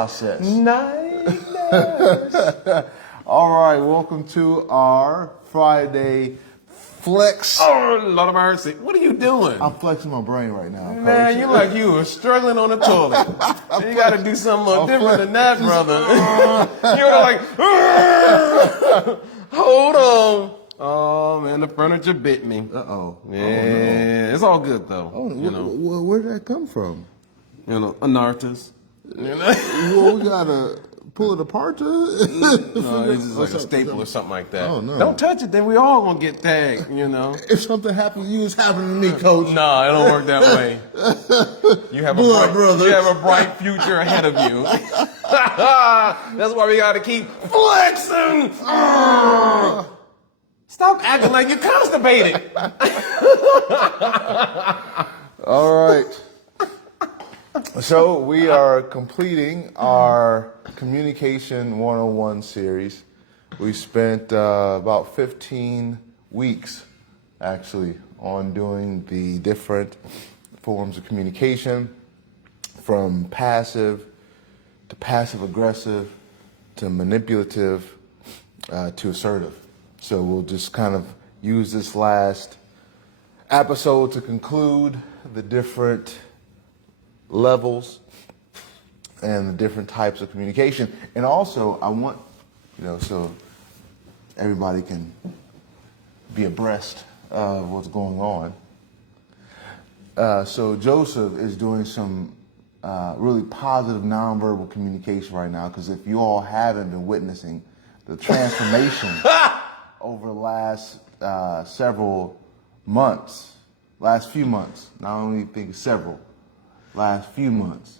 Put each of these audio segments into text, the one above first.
process. Nice. All right, welcome to our Friday flex. Oh, Lord of mercy. What are you doing? I'm flexing my brain right now, Coach. Man, you like you were struggling on the toilet. You got to do something more different than that, brother. You were like, hold on. Oh, man, the furniture bit me. Uh-oh. Yeah, Oh, no. it's all good, though. Oh, you know, where did that come from? an artist. You know? Well, we gotta pull it apart to No, it's just like a staple or something like that. Oh, no. Don't touch it, then we all gonna get tagged, you know. If something happens to you, it's happening to me, Coach. No, it don't work that way. You have a bright future ahead of you. That's why we gotta keep flexing. Stop acting like you're constipated. All right. So we are completing our Communication 101 series. We spent about 15 weeks, actually, on doing the different forms of communication, from passive to passive-aggressive to manipulative to assertive. So we'll just kind of use this last episode to conclude the different levels and the different types of communication. And also, I want, so everybody can be abreast of what's going on. So Joseph is doing some really positive nonverbal communication right now, because if you all haven't been witnessing the transformation over the last last few months, not only think several, last few months.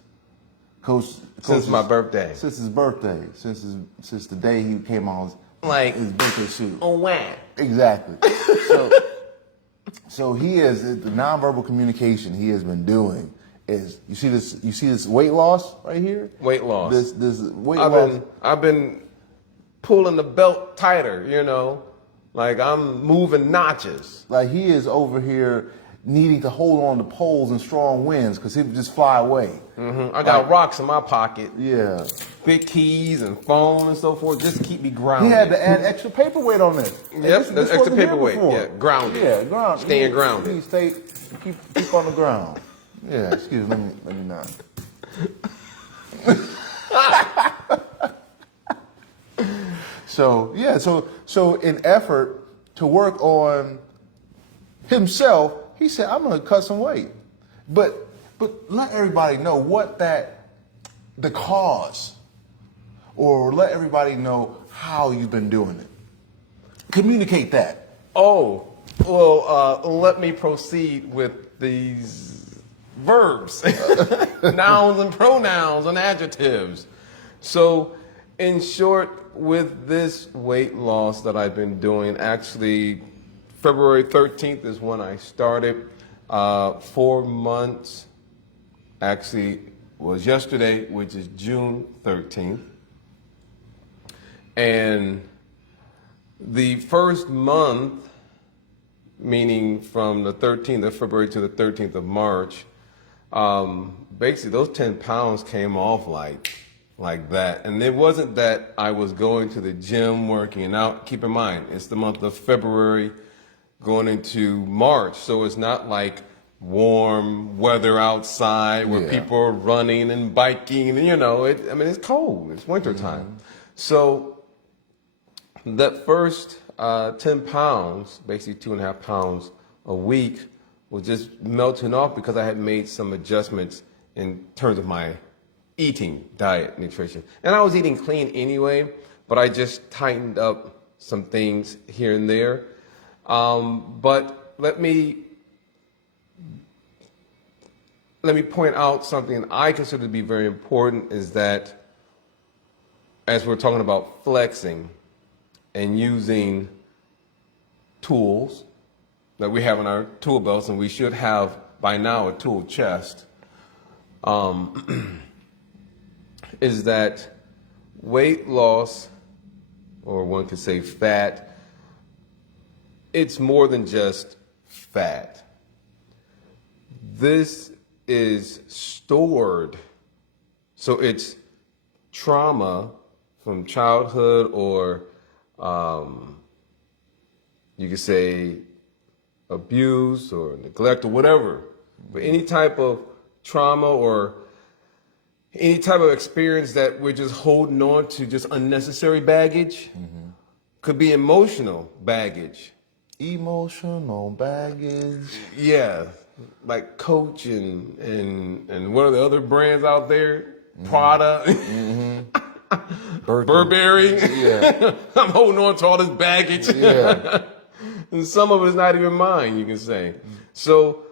Coach Since my birthday. Since his birthday. Since the day he came on his birthday suit. Oh, wow. Exactly. So he is, the nonverbal communication he has been doing is, you see this weight loss right here? Weight loss. This weight loss. I've been pulling the belt tighter, like I'm moving notches. Like he is over here needing to hold on to poles and strong winds because he would just fly away. Mm-hmm. I got rocks in my pocket. Yeah. Big keys and phone and so forth, just to keep me grounded. He had to add extra paperweight on this. Yep, that's extra paperweight. Yeah, grounded. Yeah, grounded. Staying grounded. Please keep on the ground. Yeah, excuse me, let me not. So in effort to work on himself, he said, I'm going to cut some weight. But let everybody know the cause, or let everybody know how you've been doing it. Communicate that. Oh, well, let me proceed with these verbs, nouns and pronouns and adjectives. So, in short, with this weight loss that I've been doing, actually, February 13th is when I started. 4 months actually was yesterday, which is June 13th. And the first month, meaning from the 13th of February to the 13th of March, basically those 10 pounds came off like that. And it wasn't that I was going to the gym working out. Keep in mind, it's the month of February going into March, so it's not like warm weather outside where people are running and biking, and it's cold, it's winter time. Mm-hmm. So that first 10 pounds, basically 2.5 pounds a week, was just melting off because I had made some adjustments in terms of my eating, diet, nutrition. And I was eating clean anyway, but I just tightened up some things here and there. But let me point out something I consider to be very important, is that as we're talking about flexing and using tools that we have in our tool belts, and we should have by now a tool chest, is that weight loss, or one could say fat, it's more than just fat. This is stored, so it's trauma from childhood or you could say abuse or neglect or whatever, but any type of trauma or any type of experience that we're just holding on to, just unnecessary baggage, could be emotional baggage. Emotional baggage. Yeah, like Coach and what are the other brands out there? Prada, Burberry. Yeah. I'm holding on to all this baggage. Yeah. And some of it's not even mine, you can say. So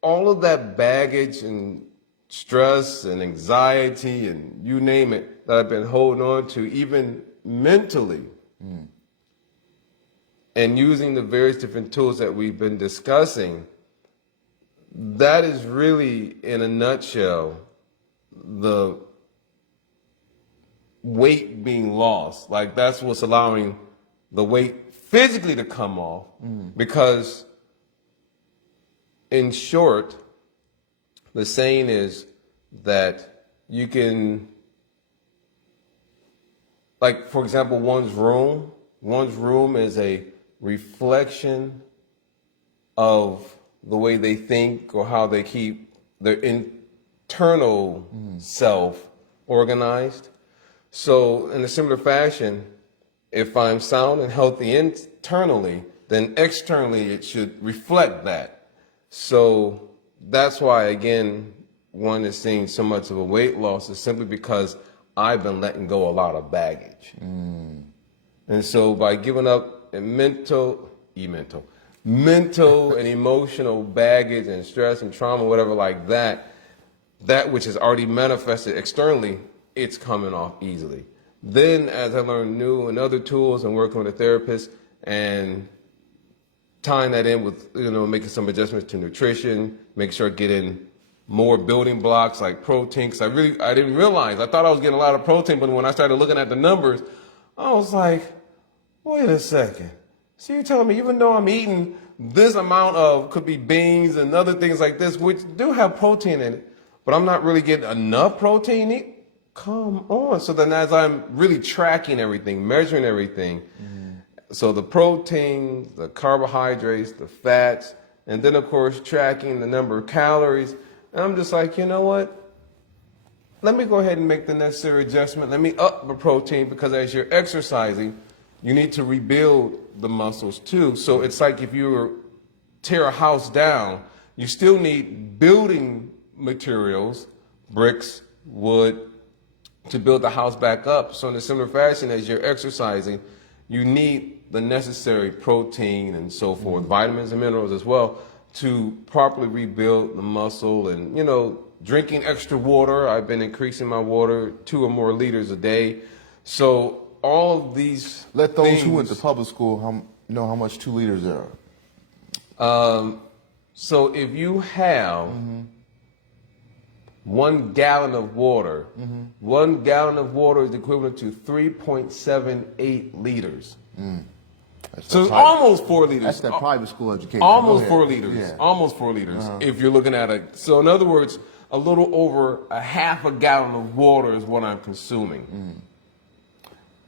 all of that baggage and stress and anxiety and you name it that I've been holding on to, even mentally, and using the various different tools that we've been discussing, that is really, in a nutshell, the weight being lost. Like, that's what's allowing the weight physically to come off. Because, in short, the saying is that you can, like, for example, one's room is a reflection of the way they think or how they keep their internal self organized. So in a similar fashion, if I'm sound and healthy internally, then externally it should reflect that. So that's why, again, one is seeing so much of a weight loss is simply because I've been letting go a lot of baggage. And so by giving up mental and emotional baggage and stress and trauma, whatever like that, that which is already manifested externally, it's coming off easily. Then as I learn new and other tools and working with a therapist and tying that in with, making some adjustments to nutrition, making sure I get in more building blocks like protein, because I didn't realize, I thought I was getting a lot of protein, but when I started looking at the numbers, I was like, wait a second. So you're telling me even though I'm eating this amount of, could be beans and other things like this, which do have protein in it, but I'm not really getting enough protein? Come on. So then as I'm really tracking everything, measuring everything, so the protein, the carbohydrates, the fats, and then of course tracking the number of calories, and I'm just like, you know what? Let me go ahead and make the necessary adjustment. Let me up the protein, because as you're exercising, you need to rebuild the muscles too. So it's like if you were tear a house down, you still need building materials, bricks, wood, to build the house back up. So in a similar fashion, as you're exercising, you need the necessary protein and so forth, vitamins and minerals as well, to properly rebuild the muscle. And, drinking extra water. I've been increasing my water 2 or more liters a day. So all of these Let those things, who went to public school know how much 2 liters are. So if you have 1 gallon of water, 1 gallon of water is equivalent to 3.78 liters. So it's almost 4 liters. That's that private school education. Almost 4 liters. Yeah. Almost 4 liters. If you're looking at it. So in other words, a little over a half a gallon of water is what I'm consuming.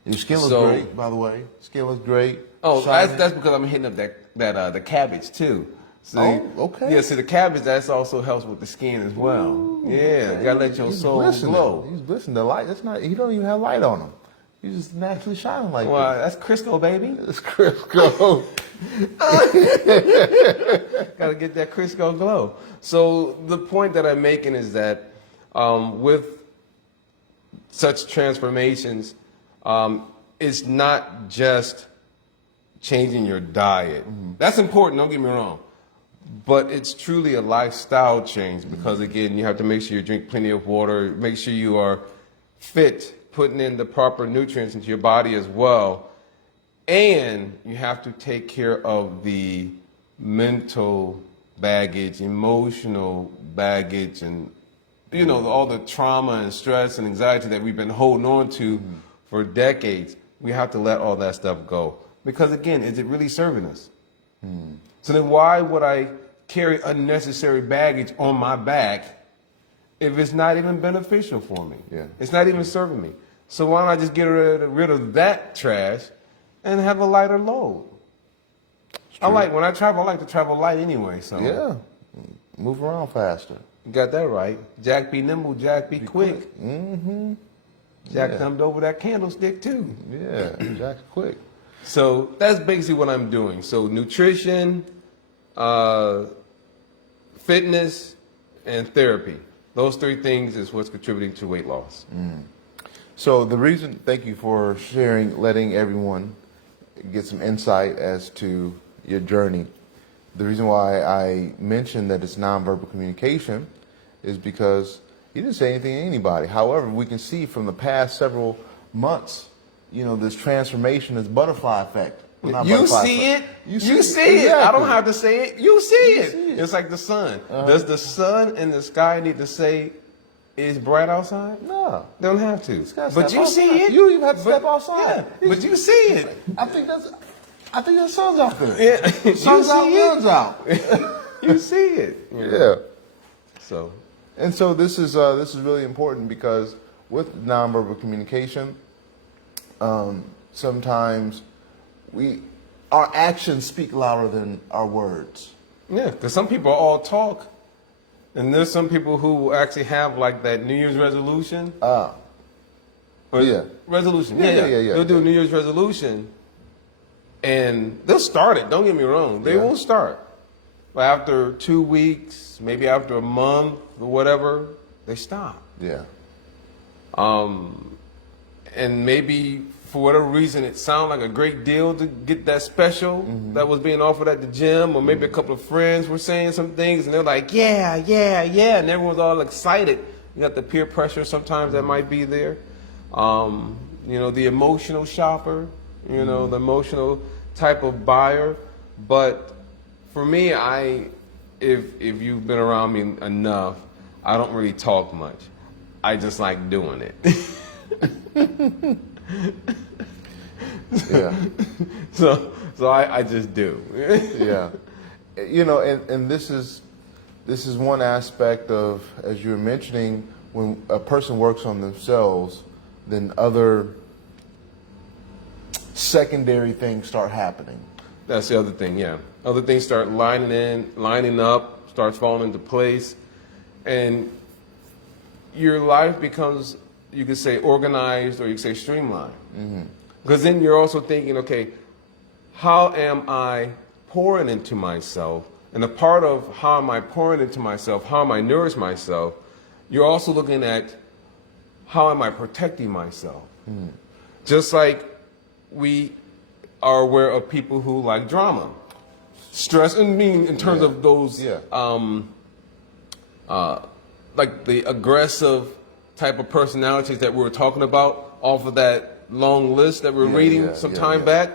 Your skin looks great, by the way. Skin looks great. Oh, that's because I'm hitting up the cabbage too. See, okay. Yeah, see the cabbage, that also helps with the skin as well. You gotta let your soul glow. He's glistening. The light. That's not. He don't even have light on him. He's just naturally shining like Well, that's Crisco, baby. It's Crisco. Gotta get that Crisco glow. So the point that I'm making is that with such transformations, it's not just changing your diet. That's important, don't get me wrong. But it's truly a lifestyle change, because again, you have to make sure you drink plenty of water, make sure you are fit, putting in the proper nutrients into your body as well. And you have to take care of the mental baggage, emotional baggage, and all the trauma and stress and anxiety that we've been holding on to for decades. We have to let all that stuff go. Because again, is it really serving us? So then why would I carry unnecessary baggage on my back if it's not even beneficial for me? Yeah. It's not even serving me. So why don't I just get rid of that trash and have a lighter load? When I travel, I like to travel light anyway. So Yeah, move around faster. you got that right. Jack be nimble, Jack be quick. Mm-hmm. Jack thumbed over that candlestick too. Yeah, Jack's quick. So that's basically what I'm doing. So nutrition, fitness, and therapy. Those three things is what's contributing to weight loss. So the reason, thank you for sharing, letting everyone get some insight as to your journey. The reason why I mentioned that it's nonverbal communication is because you didn't say anything to anybody. However, we can see from the past several months, this transformation, this butterfly effect. You see it. You see it. Exactly. I don't have to say it. You see it. see it. It's like the sun. Does the sun in the sky need to say it's bright outside? No. Don't have to. But But you see it. You don't even have to step outside. Yeah, but you see it. I think the sun's out there. Yeah. Sun's out, You see sun's out. it. You see it. Yeah. So. And so this is really important because with nonverbal communication, sometimes our actions speak louder than our words. Yeah, because some people all talk, and there's some people who actually have like that New Year's resolution. Resolution. Yeah. They'll do a New Year's resolution, and they'll start it. Don't get me wrong. They won't start. But after 2 weeks, maybe after a month or whatever, they stop. Yeah. And maybe for whatever reason, it sounded like a great deal to get that special that was being offered at the gym, or maybe a couple of friends were saying some things, and they're like, yeah, and everyone's all excited. You got the peer pressure sometimes that might be there. The emotional shopper, the emotional type of buyer. But for me, if you've been around me enough, I don't really talk much. I just like doing it. Yeah. So I just do. Yeah. And this is one aspect of, as you were mentioning, when a person works on themselves, then other secondary things start happening. That's the other thing, yeah. Other things start lining up, starts falling into place, and your life becomes, you could say, organized, or you could say streamlined. Because then you're also thinking, okay, how am I pouring into myself? And a part of how am I pouring into myself, how am I nourish myself, you're also looking at how am I protecting myself? Just like we are aware of people who like drama, stress, and in terms of those, like the aggressive type of personalities that we were talking about off of that long list that we're reading some time back.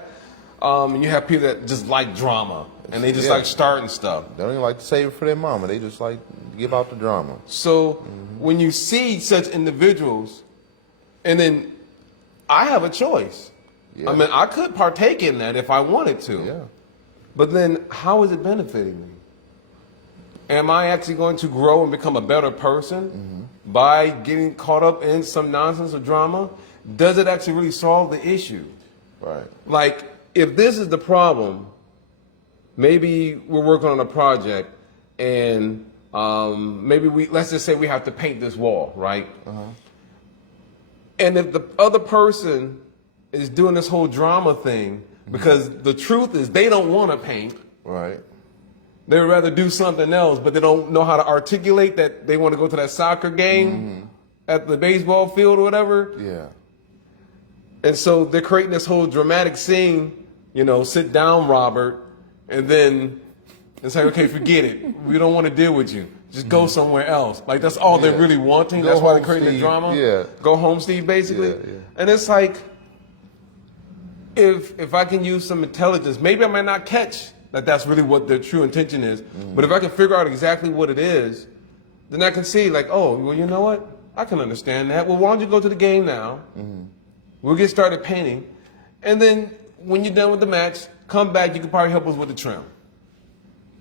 And you have people that just like drama, and they just like starting stuff. They don't even like to save it for their mama. They just like give out the drama. So when you see such individuals, and then I have a choice. I mean, I could partake in that if I wanted to. Yeah. But then how is it benefiting me? Am I actually going to grow and become a better person by getting caught up in some nonsense or drama? Does it actually really solve the issue? Right. Like, if this is the problem, maybe we're working on a project, and let's just say we have to paint this wall, right? And if the other person is doing this whole drama thing, because the truth is they don't want to paint. Right. They would rather do something else, but they don't know how to articulate that they want to go to that soccer game at the baseball field or whatever. Yeah. And so they're creating this whole dramatic scene, sit down, Robert, and then it's like, okay, forget it. We don't want to deal with you. Just go somewhere else. Like, that's all they're really wanting. That's why they're creating the drama. Yeah. Go home, Steve, basically. Yeah. And it's like, if I can use some intelligence, maybe I might not catch that that's really what their true intention is. But if I can figure out exactly what it is, then I can see, like, oh, well, you know what? I can understand that. Well, why don't you go to the game now? We'll get started painting. And then when you're done with the match, come back. You can probably help us with the trim.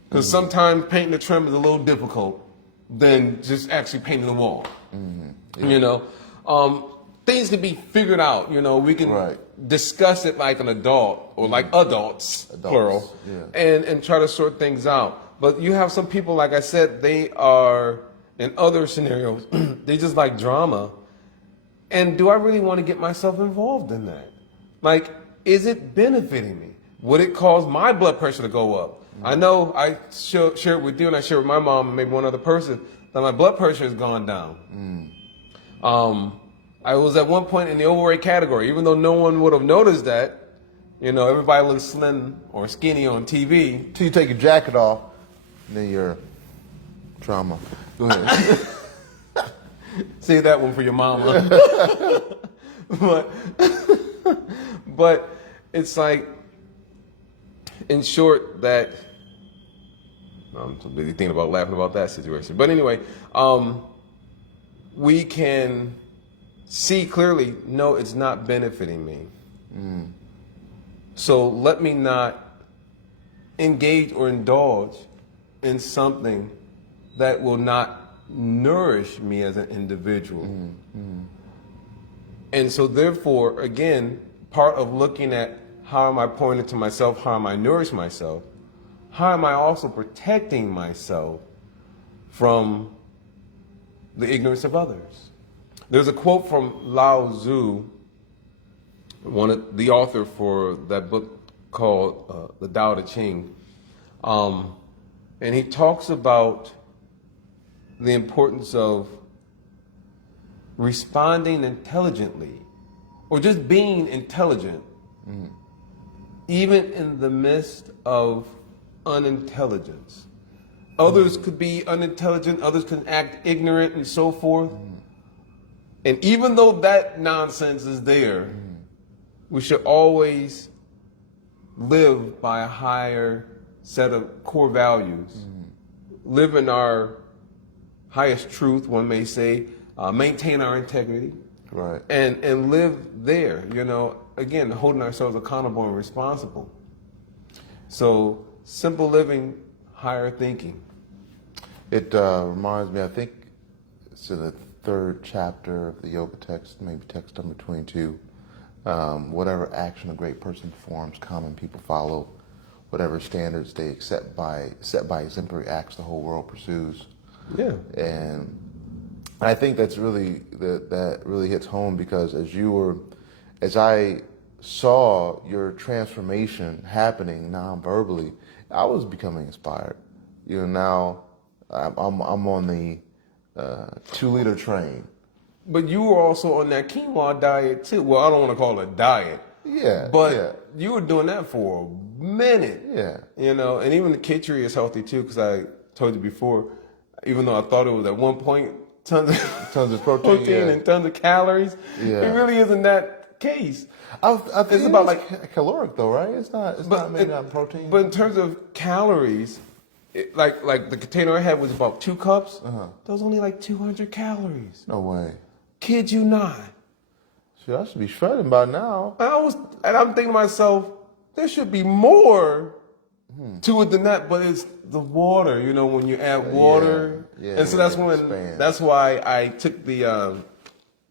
Because sometimes painting the trim is a little difficult than just actually painting the wall. things can be figured out. You know, we can discuss it like an adult or like adults, plural, and try to sort things out. But you have some people, like I said, they are in other scenarios, they just like drama. And do I really want to get myself involved in that? Like, is it benefiting me? Would it cause my blood pressure to go up? I know I shared with you and I shared with my mom and maybe one other person that my blood pressure has gone down. I was at one point in the overweight category, even though no one would have noticed that. You know, everybody looks slim or skinny on TV. Till you take your jacket off, and then you're trauma. Go ahead. Save that one for your mama. but it's like, in short, that I'm really thinking about laughing about that situation. But anyway, we can see clearly, no, it's not benefiting me. So let me not engage or indulge in something that will not nourish me as an individual. And so therefore, again, part of looking at how am I pouring into myself, how am I nourishing myself, how am I also protecting myself from the ignorance of others? There's a quote from Lao Tzu, the author for that book called The Tao Te Ching, and he talks about the importance of responding intelligently, or just being intelligent, even in the midst of unintelligence. Others could be unintelligent, others can act ignorant and so forth. And even though that nonsense is there, we should always live by a higher set of core values, live in our highest truth, one may say, maintain our integrity, and live there, you know, again, holding ourselves accountable and responsible. So, simple living, higher thinking. It reminds me, I think it's in the third chapter of the yoga text, maybe text number 22. Whatever action a great person performs, common people follow. Whatever standards they set by exemplary acts, the whole world pursues. Yeah. And I think that's really that really hits home, because as I saw your transformation happening non-verbally, I was becoming inspired. You know, now I'm on the 2-liter train. But you were also on that quinoa diet too. Well, I don't want to call it a diet. Yeah. But you were doing that for a minute. Yeah. You know, and even the khichdi is healthy too, because I told you before, even though I thought it was at one point tons of protein and tons of calories, it really isn't that case. I think it's about like caloric though, right? It's not maybe not protein. But in terms of calories, like the container I had was about 2 cups. That was only like 200 calories. No way. Kid you not. Shit, I should be shredding by now. And I'm thinking to myself, there should be more to it than that, but it's the water, you know, when you add water. And so that's why I took the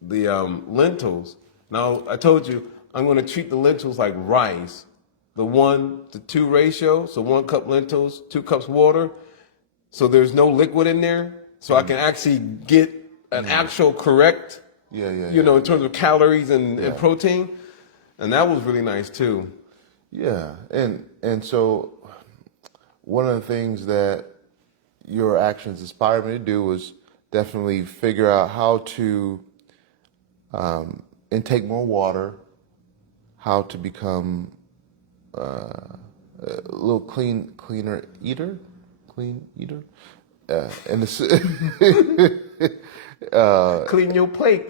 lentils. Now, I told you, I'm going to treat the lentils like rice, the 1-to-2 ratio. So 1 cup lentils, 2 cups water. So there's no liquid in there. So I can actually get an actual correct, you know, in terms of calories and protein. And that was really nice too. Yeah. And so one of the things that your actions inspired me to do was definitely figure out how to intake more water, how to become a little clean eater. Clean your plate.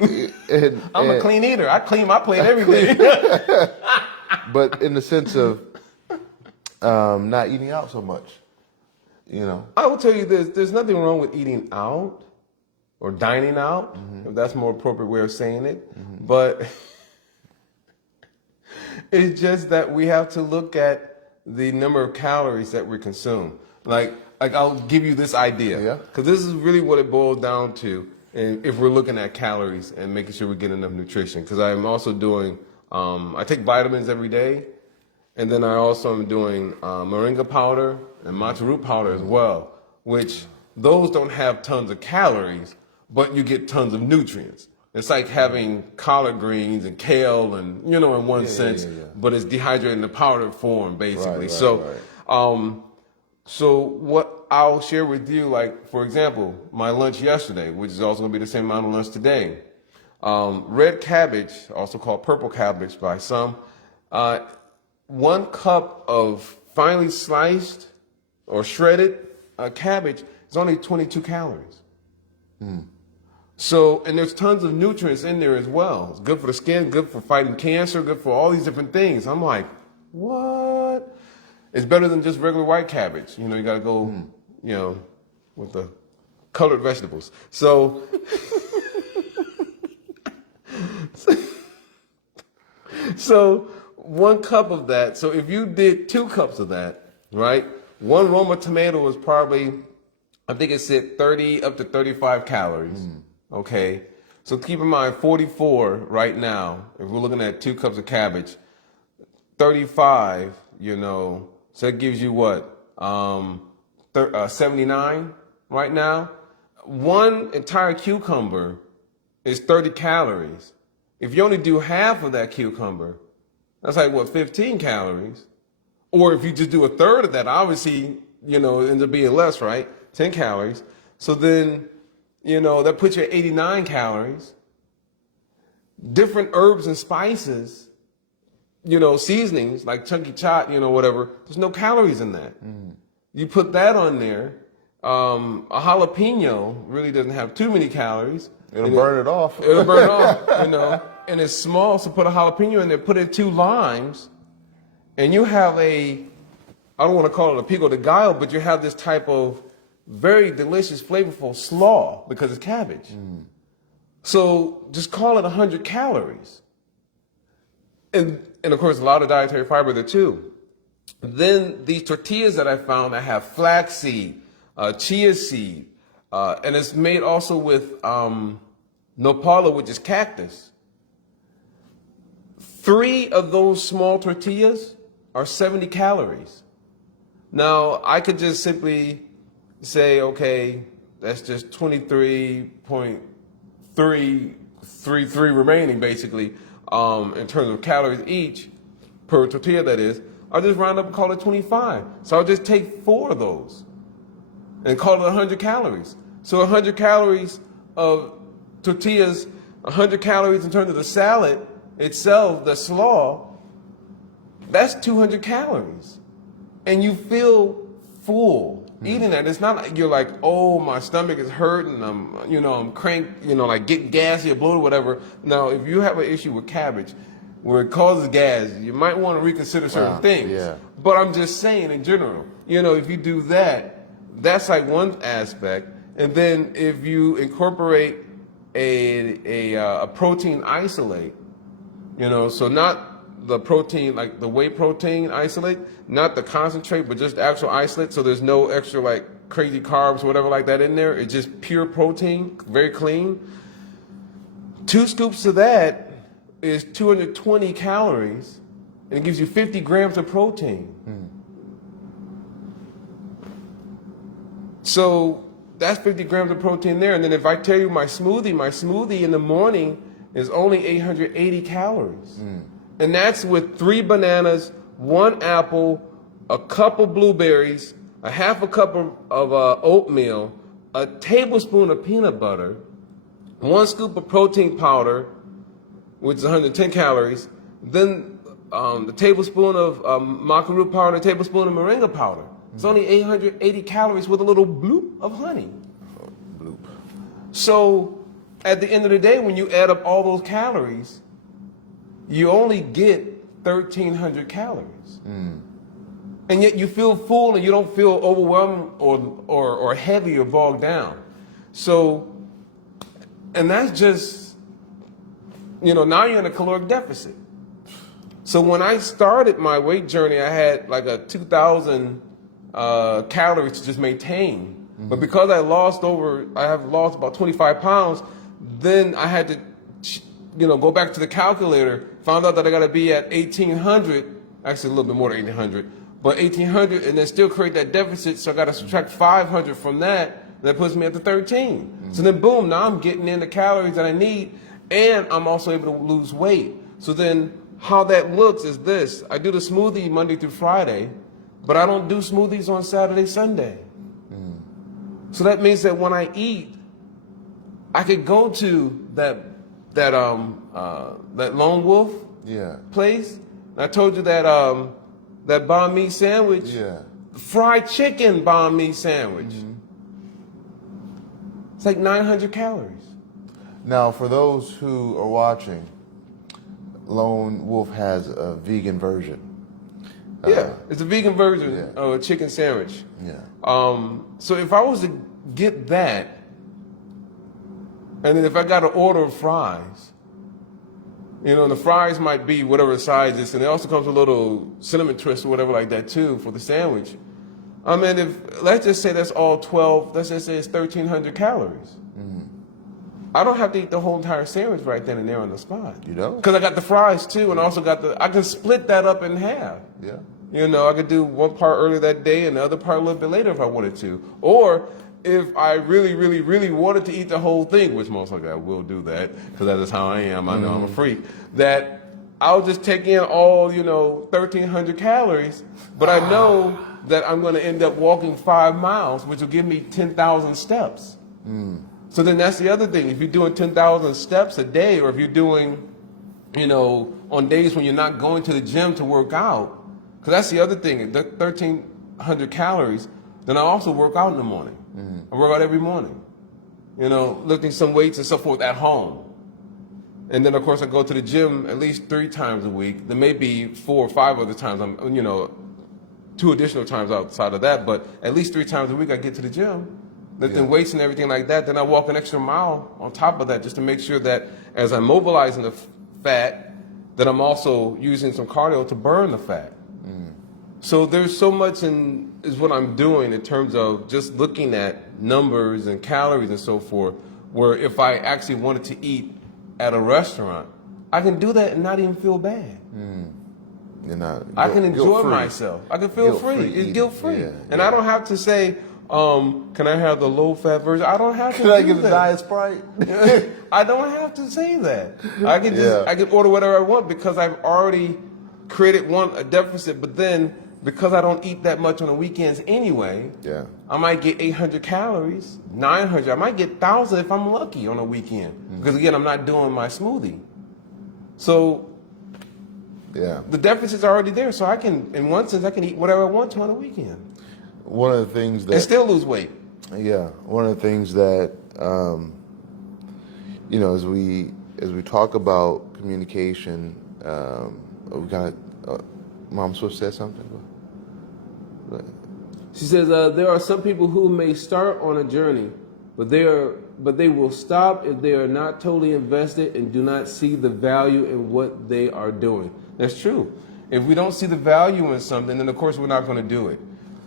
I'm a clean eater. I clean my plate every day. But in the sense of not eating out so much, you know. I will tell you this: there's nothing wrong with eating out or dining out, if that's a more appropriate way of saying it. But it's just that we have to look at the number of calories that we consume. Like I'll give you this idea, because this is really what it boils down to. and if we're looking at calories and making sure we get enough nutrition. Because I'm also doing, I take vitamins every day, and then I also am doing moringa powder and matcha root powder as well, which those don't have tons of calories, but you get tons of nutrients. It's like having collard greens and kale, and in one sense, but it's dehydrated in the powdered form, basically. So what I'll share with you, like for example, my lunch yesterday, which is also going to be the same amount of lunch today. Red cabbage, also called purple cabbage by some. 1 cup of finely sliced or shredded cabbage is only 22 calories. So, and there's tons of nutrients in there as well. It's good for the skin, good for fighting cancer, good for all these different things. I'm like, what? It's better than just regular white cabbage. You got to go, with the colored vegetables. So, so 1 cup of that. So if you did 2 cups of that, right? 1 Roma tomato is probably, I think it said 30 up to 35 calories. Okay. So keep in mind 44 right now. If we're looking at 2 cups of cabbage, 35, so that gives you what? 79 right now. 1 entire cucumber is 30 calories. If you only do half of that cucumber, that's like what, 15 calories? Or if you just do a third of that, obviously, it ends up being less, right? 10 calories. So then, that puts you at 89 calories. Different herbs and spices, seasonings like chunky chot, whatever, there's no calories in that. You put that on there. A jalapeno really doesn't have too many calories. It'll burn it off. It'll burn it off, and it's small, so put a jalapeno in there, put in 2 limes, and you have I don't want to call it a pico de gallo, but you have this type of very delicious, flavorful slaw because it's cabbage. So just call it 100 calories. And of course, a lot of dietary fiber there too. Then these tortillas that I found, I have flaxseed, chia seed, and it's made also with nopala, which is cactus. 3 of those small tortillas are 70 calories. Now, I could just simply say, okay, that's just 23.333 remaining, basically, in terms of calories each per tortilla, that is. I'll just round up and call it 25. So I'll just take 4 of those and call it 100 calories. So 100 calories of tortillas, 100 calories in terms of the salad itself, the slaw, that's 200 calories. And you feel full eating that. It's not like you're like, oh, my stomach is hurting, I'm cranked, like getting gassy or bloated or whatever. Now, if you have an issue with cabbage where it causes gas, you might want to reconsider certain things. Yeah. But I'm just saying in general, if you do that, that's like one aspect. And then if you incorporate a protein isolate, so not the protein, like the whey protein isolate, not the concentrate, but just the actual isolate. So there's no extra like crazy carbs or whatever like that in there. It's just pure protein, very clean. 2 scoops of that is 220 calories, and it gives you 50 grams of protein. So that's 50 grams of protein there. And then if I tell you my smoothie in the morning is only 880 calories. And that's with 3 bananas, 1 apple, a cup of blueberries, a half a cup of oatmeal, a tablespoon of peanut butter, 1 scoop of protein powder, which is 110 calories, then the tablespoon of maca root powder, a tablespoon of moringa powder. It's only 880 calories with a little bloop of honey. Bloop. So at the end of the day, when you add up all those calories, you only get 1,300 calories. And yet you feel full and you don't feel overwhelmed or heavy or bogged down. So, and that's just, now you're in a caloric deficit. So when I started my weight journey, I had like a 2,000 calories to just maintain. But because I have lost about 25 pounds, then I had to, go back to the calculator, found out that I got to be at 1,800, actually a little bit more than 1,800, but 1,800, and then still create that deficit. So I got to subtract 500 from that. That puts me at the 13. So then, boom, now I'm getting in the calories that I need, and I'm also able to lose weight. So then, how that looks is this: I do the smoothie Monday through Friday, but I don't do smoothies on Saturday, Sunday. So that means that when I eat, I could go to that Lone Wolf place. I told you that that banh mi sandwich, fried chicken banh mi sandwich. It's like 900 calories. Now, for those who are watching, Lone Wolf has a vegan version. Yeah, it's a vegan version of a chicken sandwich. Yeah. So if I was to get that, and then if I got an order of fries, the fries might be whatever size is, and it also comes with a little cinnamon twist or whatever like that too for the sandwich. I mean, if let's just say that's all 12, let's just say it's 1,300 calories. I don't have to eat the whole entire sandwich right then and there on the spot. You don't? Because I got the fries too, and also I can split that up in half. Yeah. I could do one part earlier that day and the other part a little bit later if I wanted to. Or if I really, really, really wanted to eat the whole thing, which most likely I will do that, because that is how I am. I know I'm a freak. That I'll just take in all, 1,300 calories, but I know that I'm going to end up walking 5 miles, which will give me 10,000 steps. So then that's the other thing. If you're doing 10,000 steps a day, or if you're doing, on days when you're not going to the gym to work out, because that's the other thing, the 1,300 calories, then I also work out in the morning. I work out every morning, lifting some weights and so forth at home. And then, of course, I go to the gym at least 3 times a week. There may be 4 or 5 other times, 2 additional times outside of that, but at least 3 times a week I get to the gym, lifting weights and everything like that. Then I walk an extra mile on top of that just to make sure that as I'm mobilizing the fat, that I'm also using some cardio to burn the fat. So there's so much is what I'm doing in terms of just looking at numbers and calories and so forth, where if I actually wanted to eat at a restaurant, I can do that and not even feel bad. I can enjoy myself. I can feel free. It's guilt-free. And I don't have to say, can I have the low-fat version? I don't have to Can I get the Diet Sprite? I don't have to say that. I can I can order whatever I want because I've already created a deficit, but then because I don't eat that much on the weekends anyway, I might get 800 calories, 900. I might get 1,000 if I'm lucky on a weekend. Because again, I'm not doing my smoothie. So the deficit's already there. So I can, in one sense, I can eat whatever I want to on a weekend. One of the things that... And still lose weight. Yeah. One of the things that, as we talk about communication, we got... Mom supposed to say something? She says, there are some people who may start on a journey, but they will stop if they are not totally invested and do not see the value in what they are doing. That's true. If we don't see the value in something, then of course we're not going to do it.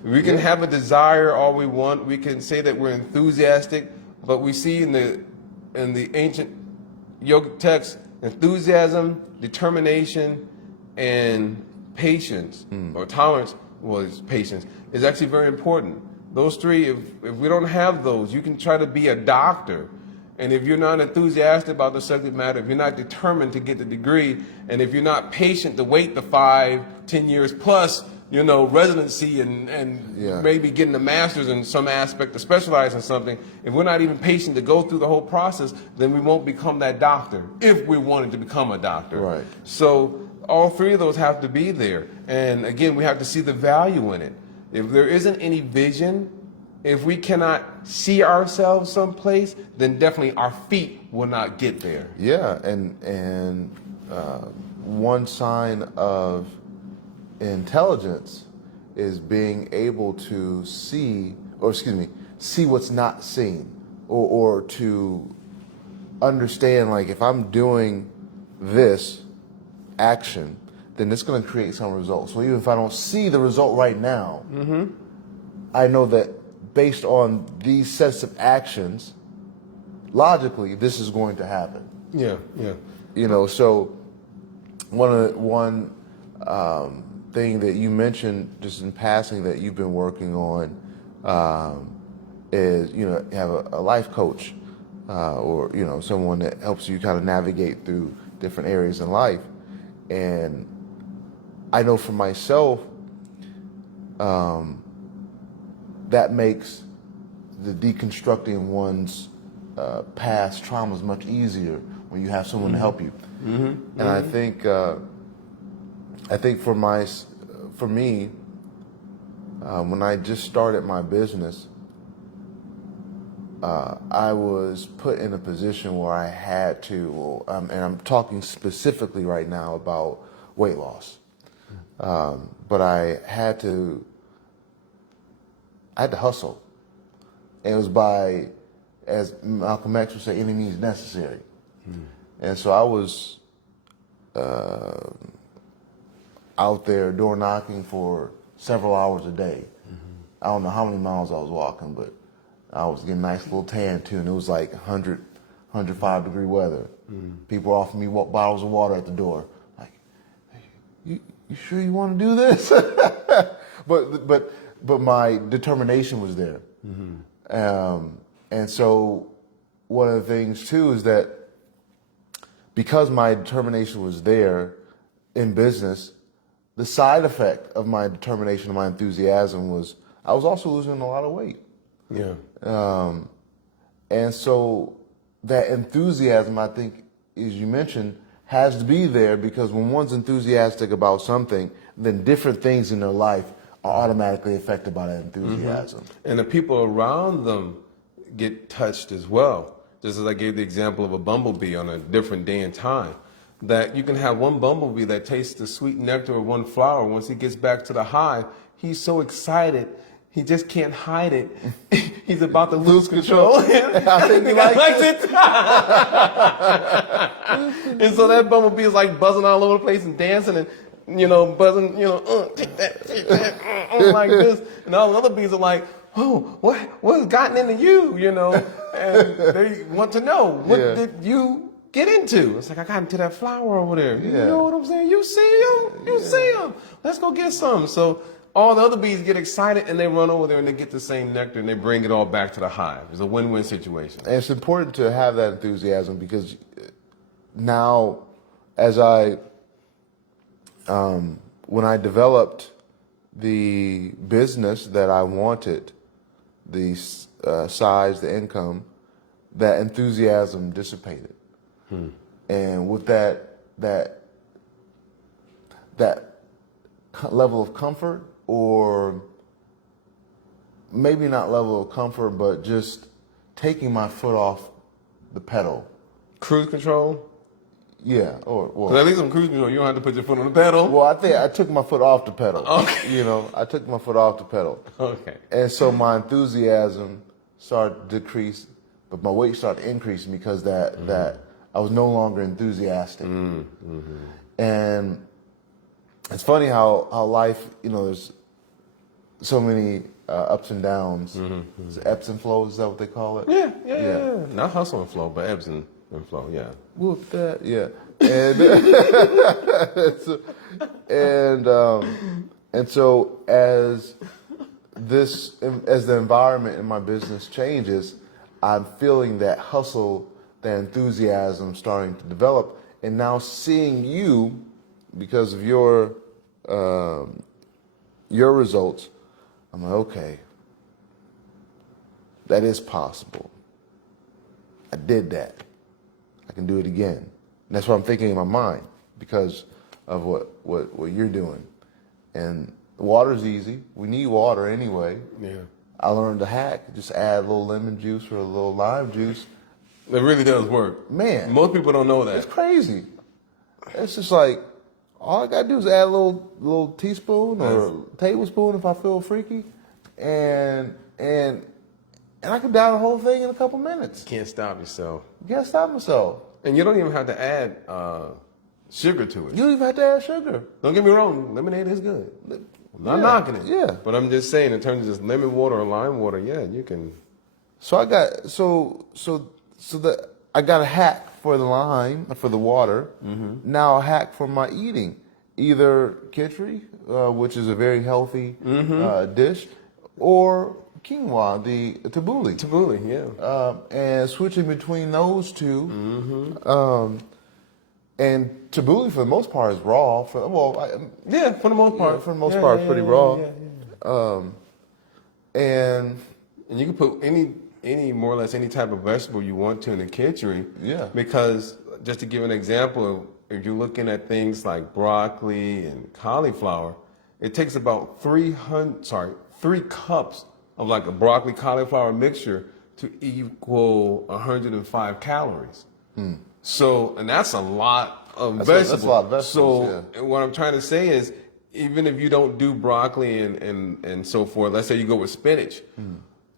We can have a desire all we want. We can say that we're enthusiastic, but we see in the ancient yogic texts, enthusiasm, determination, and patience or tolerance was patience is actually very important. Those 3, if we don't have those, you can try to be a doctor, and if you're not enthusiastic about the subject matter, if you're not determined to get the degree, and if you're not patient to wait the 5, 10 years plus, residency and maybe getting a master's in some aspect to specialize in something, if we're not even patient to go through the whole process, then we won't become that doctor if we wanted to become a doctor. Right. So all 3 of those have to be there. And again, we have to see the value in it. If there isn't any vision, if we cannot see ourselves someplace, then definitely our feet will not get there. Yeah, and one sign of intelligence is being able to see what's not seen, or to understand, like, if I'm doing this action, then it's going to create some results. So even if I don't see the result right now, I know that based on these sets of actions, logically, this is going to happen. Yeah, yeah. You know, so one thing that you mentioned just in passing that you've been working on is, you know, have a life coach or, you know, someone that helps you kind of navigate through different areas in life. And I know for myself, that makes the deconstructing one's past traumas much easier when you have someone to help you. And I think for me, when I just started my business, I was put in a position where I had to, and I'm talking specifically right now about weight loss, but I had to hustle. And it was by, as Malcolm X would say, any means necessary. And so I was out there door knocking for several hours a day. I don't know how many miles I was walking, but I was getting a nice little tan too, and it was like 100, 105-degree weather. People offering me bottles of water at the door. Like, hey, you sure you want to do this? but my determination was there. And so one of the things too is that because my determination was there in business, the side effect of my determination and my enthusiasm was I was also losing a lot of weight. Yeah. And so that enthusiasm, I think, as you mentioned, has to be there because when one's enthusiastic about something, then different things in their life are automatically affected by that enthusiasm. And the people around them get touched as well. Just as I gave the example of a bumblebee on a different day and time, that you can have one bumblebee that tastes the sweet nectar of one flower. Once he gets back to the hive, he's so excited, he just can't hide it. He's about to lose control. I think he likes it. And so that bumblebee is like buzzing all over the place and dancing and, you know, buzzing, you know, take that, like this. And all the other bees are like, oh, what's gotten into you, you know? And they want to know, what did you get into? It's like, I got into that flower over there. You know what I'm saying? You see him? You see him? Let's go get some. So all the other bees get excited and they run over there and they get the same nectar and they bring it all back to the hive. It's a win-win situation. And it's important to have that enthusiasm because now, as when I developed the business that I wanted, the size, the income, that enthusiasm dissipated. And with that level of comfort, or maybe not level of comfort, but just taking my foot off the pedal. Cruise control? Yeah, Because at least on cruise control, you don't have to put your foot on the pedal. Well, I think I took my foot off the pedal. Okay. You know, I took my foot off the pedal. Okay. And so my enthusiasm started to decrease, but my weight started increasing because that I was no longer enthusiastic. And it's funny how life, you know, there's so many ups and downs. Is it ebbs and flows, is that what they call it? Yeah. Not hustle and flow, but ebbs and flow, yeah. Whoop that, yeah. And so as the environment in my business changes, I'm feeling that hustle, that enthusiasm starting to develop, and now seeing you because of your results, I'm like, okay, that is possible. I did that. I can do it again. And that's what I'm thinking in my mind because of what you're doing. And water's easy. We need water anyway. Yeah. I learned a hack. Just add a little lemon juice or a little lime juice. It really does work. Man. Most people don't know that. It's crazy. It's just like, all I gotta do is add a little teaspoon or tablespoon if I feel freaky, and I can down the whole thing in a couple minutes. Can't stop yourself. You can't stop myself. And you don't even have to add sugar to it. You don't even have to add sugar. Don't get me wrong, lemonade is good. I'm not knocking it. Yeah. But I'm just saying, in terms of just lemon water or lime water, yeah, you can. So I got I got a hack for the lime for the water. Now a hack for my eating, either khichdi, which is a very healthy dish, or quinoa, the tabbouleh. Tabbouleh, yeah. And switching between those two. And tabbouleh, for the most part, is raw. For For the most part. for the most part, pretty raw. And you can put any more or less any type of vegetable you want to in a khichdi. Yeah. Because just to give an example, if you're looking at things like broccoli and cauliflower, it takes about 3 cups of like a broccoli cauliflower mixture to equal 105 calories. So, and that's a lot of vegetables. That's a lot of vegetables. So, what I'm trying to say is, even if you don't do broccoli and so forth, let's say you go with spinach,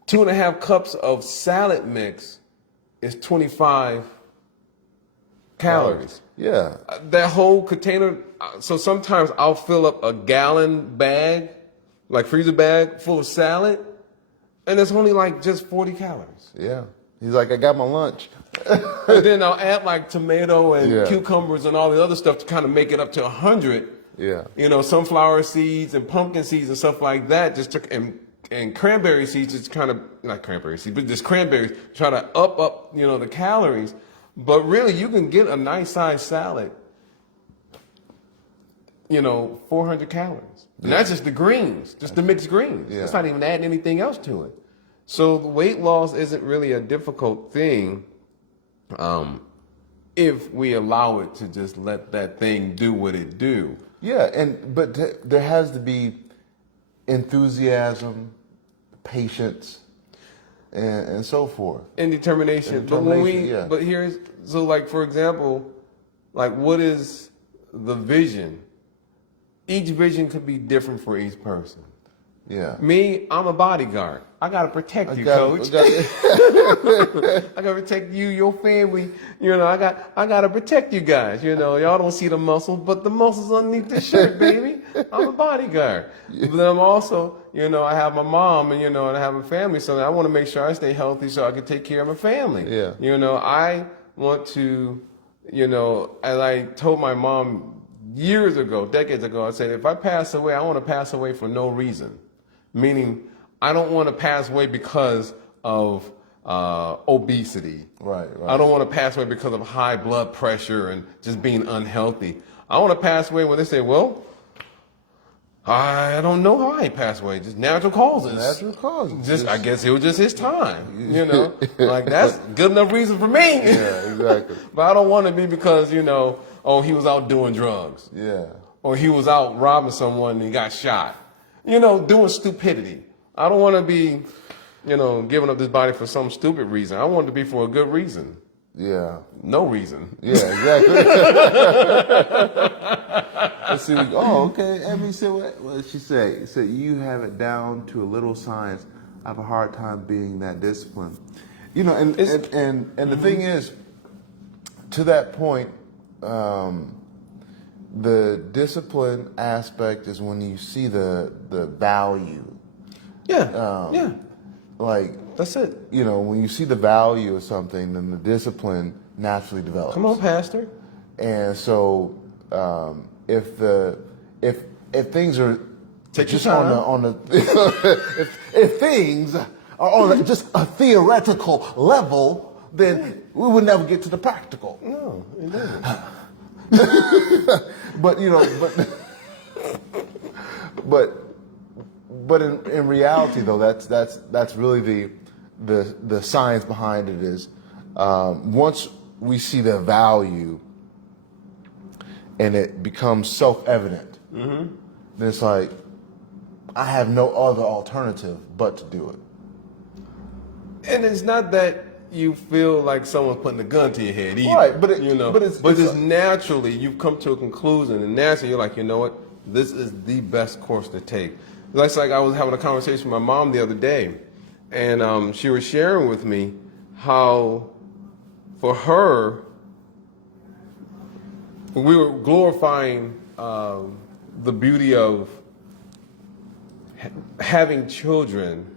2.5 cups of salad mix is 25 calories. Yeah. That whole container. So sometimes I'll fill up a gallon bag, like freezer bag, full of salad, and it's only like just 40 calories. Yeah. He's like, I got my lunch. And then I'll add like tomato and Yeah. cucumbers and all the other stuff to kind of make it up to 100. Yeah. You know, sunflower seeds and pumpkin seeds and stuff like that. And cranberry seeds, just kind of, not cranberry seeds, but just cranberries, try to up, you know, the calories. But really, you can get a nice sized salad, you know, 400 calories. And that's just the greens, just the mixed greens. Yeah. It's not even adding anything else to it. So the weight loss isn't really a difficult thing if we allow it to just let that thing do what it do. Yeah, but there has to be enthusiasm, patience, and so forth. And determination. And determination, yeah. But here's, so like, for example, like what is the vision? Each vision could be different for each person. Yeah. Me, I'm a bodyguard. I gotta protect you, coach. I gotta protect you, your family. You know, I gotta protect you guys. You know, y'all don't see the muscles, but the muscles underneath the shirt, baby. I'm a bodyguard. But then I'm also, you know, I have my mom, and you know, and I have a family, so I want to make sure I stay healthy so I can take care of my family. Yeah. You know, I want to, you know, as I told my mom years ago, decades ago, I said, if I pass away, I want to pass away for no reason. Meaning, I don't want to pass away because of obesity. Right. I don't want to pass away because of high blood pressure and just being unhealthy. I want to pass away when they say, well, I don't know how I passed away. Just natural causes. Natural causes. Just, I guess it was just his time. You know, like that's good enough reason for me. Yeah, exactly. But I don't want to be because, you know, oh, he was out doing drugs. Yeah. Or he was out robbing someone and he got shot. You know, doing stupidity. I don't want to be, you know, giving up this body for some stupid reason. I want it to be for a good reason. Yeah. No reason. Yeah, exactly. Let's see. Oh, okay. Emmy said, what did she say? She said, you have it down to a little science. I have a hard time being that disciplined. You know, and the thing is, to that point, the discipline aspect is when you see the value. Yeah. Yeah. Like, That's it. you know, when you see the value of something, then the discipline naturally develops. Come on, Pastor. And so, if things are Take your just time. on the if things are on just a theoretical level, then we would never get to the practical. No, it doesn't. But you know, but in reality, though, that's really the science behind it is once we see the value and it becomes self-evident, then it's like I have no other alternative but to do it. And it's not that you feel like someone's putting a gun to your head either. Right, but it's naturally you've come to a conclusion, and naturally you're like, you know what, this is the best course to take. It's like I was having a conversation with my mom the other day, and she was sharing with me how, for her, we were glorifying the beauty of having children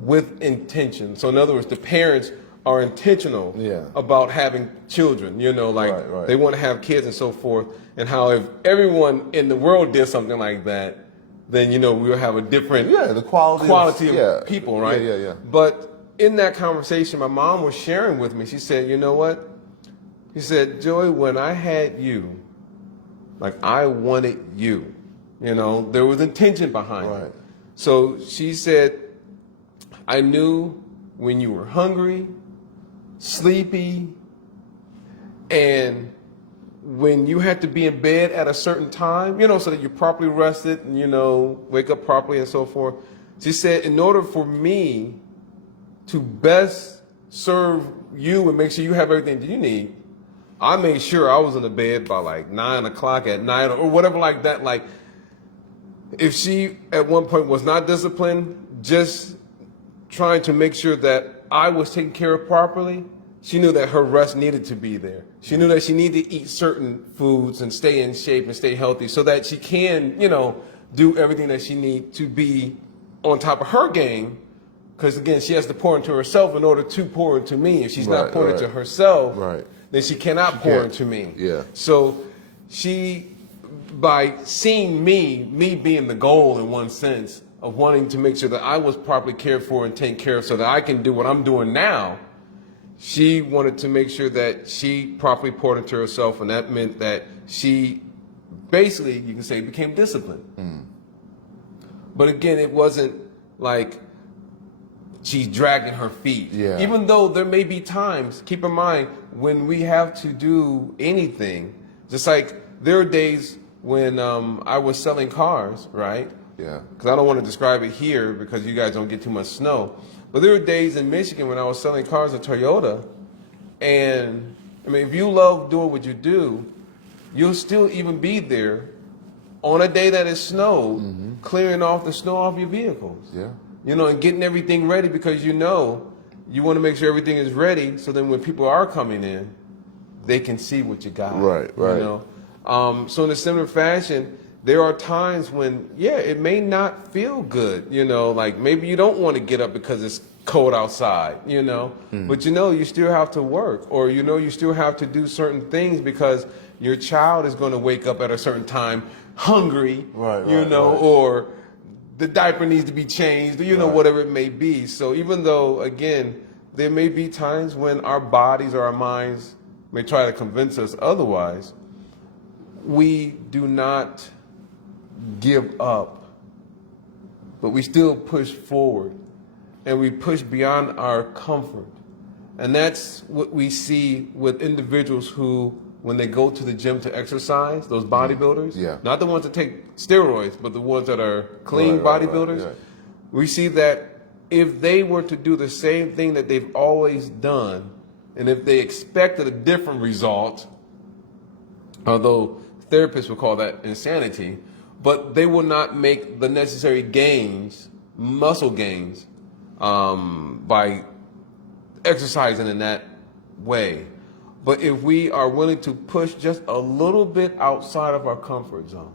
with intention. So in other words, the parents are intentional about having children, like they want to have kids and so forth. And how if everyone in the world did something like that, then, we would have a different the quality of people, right? Yeah. But in that conversation, my mom was sharing with me, she said, you know what? She said, Joey, when I had you, like I wanted you, there was intention behind it. So she said, I knew when you were hungry, sleepy, and when you had to be in bed at a certain time, so that you're properly rested and, wake up properly and so forth. She said, in order for me to best serve you and make sure you have everything that you need, I made sure I was in the bed by like 9 o'clock at night or whatever like that. Like, if she at one point was not disciplined, just trying to make sure that I was taken care of properly, she knew that her rest needed to be there. She knew that she needed to eat certain foods and stay in shape and stay healthy so that she can, do everything that she needs to be on top of her game. Because again, she has to pour into herself in order to pour into me. If she's not pouring into herself, then she cannot pour into me. Yeah. So she, by seeing me being the goal in one sense of wanting to make sure that I was properly cared for and taken care of so that I can do what I'm doing now, she wanted to make sure that she properly poured into herself, and that meant that she basically, you can say, became disciplined. But again, it wasn't like she's dragging her feet. Yeah. Even though there may be times, keep in mind, when we have to do anything, just like there are days when I was selling cars, right? Yeah. Because I don't want to describe it here because you guys don't get too much snow. But there were days in Michigan when I was selling cars at Toyota, and I mean, if you love doing what you do, you'll still even be there on a day that it snowed, clearing off the snow off your vehicles. Yeah. And getting everything ready because you want to make sure everything is ready so then when people are coming in, they can see what you got. Right. So in a similar fashion, there are times when, it may not feel good, like maybe you don't want to get up because it's cold outside, but you still have to work, or you still have to do certain things because your child is going to wake up at a certain time hungry, or the diaper needs to be changed, or whatever it may be. So even though, again, there may be times when our bodies or our minds may try to convince us otherwise, we do not give up, but we still push forward, and we push beyond our comfort. And that's what we see with individuals who, when they go to the gym to exercise, those bodybuilders, not the ones that take steroids, but the ones that are clean bodybuilders, we see that if they were to do the same thing that they've always done, and if they expected a different result, although therapists would call that insanity, but they will not make the necessary gains, muscle gains, by exercising in that way. But if we are willing to push just a little bit outside of our comfort zone,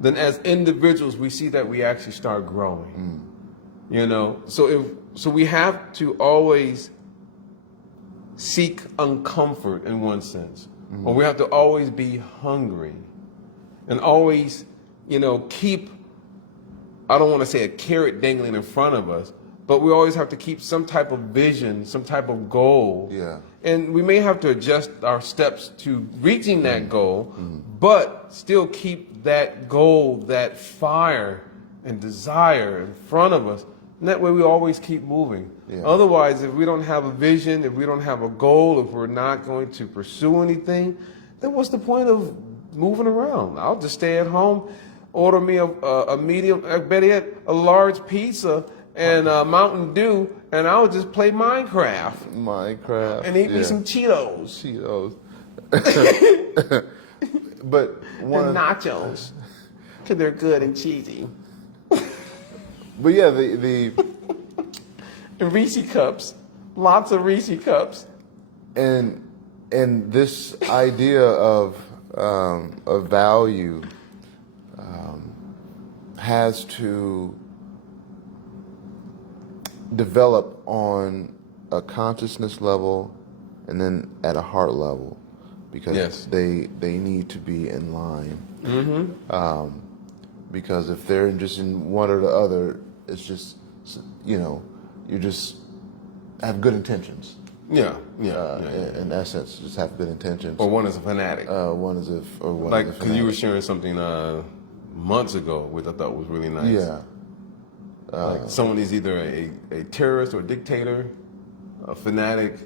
then as individuals, we see that we actually start growing. So we have to always seek uncomfort in one sense, or we have to always be hungry, and always, keep, I don't want to say a carrot dangling in front of us, but we always have to keep some type of vision, some type of goal. Yeah. And we may have to adjust our steps to reaching that goal, but still keep that goal, that fire and desire in front of us. And that way we always keep moving. Yeah. Otherwise, if we don't have a vision, if we don't have a goal, if we're not going to pursue anything, then what's the point of moving around? I'll just stay at home, order me a medium, better yet, a large pizza and Mountain Dew, and I'll just play Minecraft. And eat me some Cheetos. But and nachos, because they're good and cheesy. But yeah, the and Reese cups, lots of Reese cups. And this idea of value has to develop on a consciousness level and then at a heart level, because Yes. they need to be in line. Because if they're just in one or the other, it's just, you just have good intentions. Yeah. In essence, just have good intentions. Or one is a fanatic. One is Like, because you were sharing something months ago, which I thought was really nice. Yeah. Like someone is either a terrorist or dictator, a fanatic,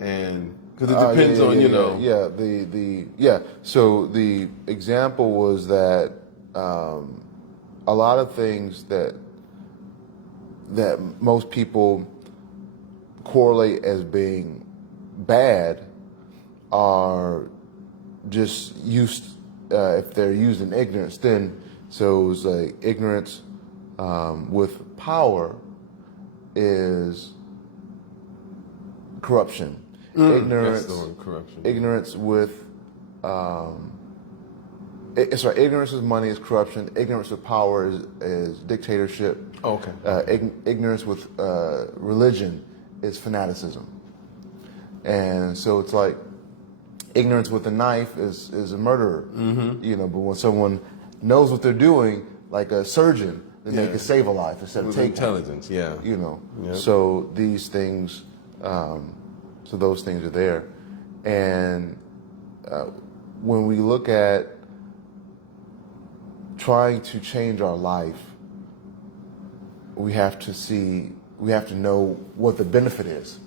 and because it depends on So the example was that a lot of things that most people correlate as being bad are just used, if they're used in ignorance, then so it was like ignorance with power is corruption. Ignorance, that's the word, corruption. Ignorance with ignorance with money is corruption. Ignorance with power is dictatorship. Okay. Ignorance with religion is fanaticism. And so it's like ignorance with a knife is a murderer. But when someone knows what they're doing, like a surgeon, then they can save a life instead of With taking intelligence. Yeah. Yep. So these things, so those things are there. And when we look at trying to change our life, we have to know what the benefit is.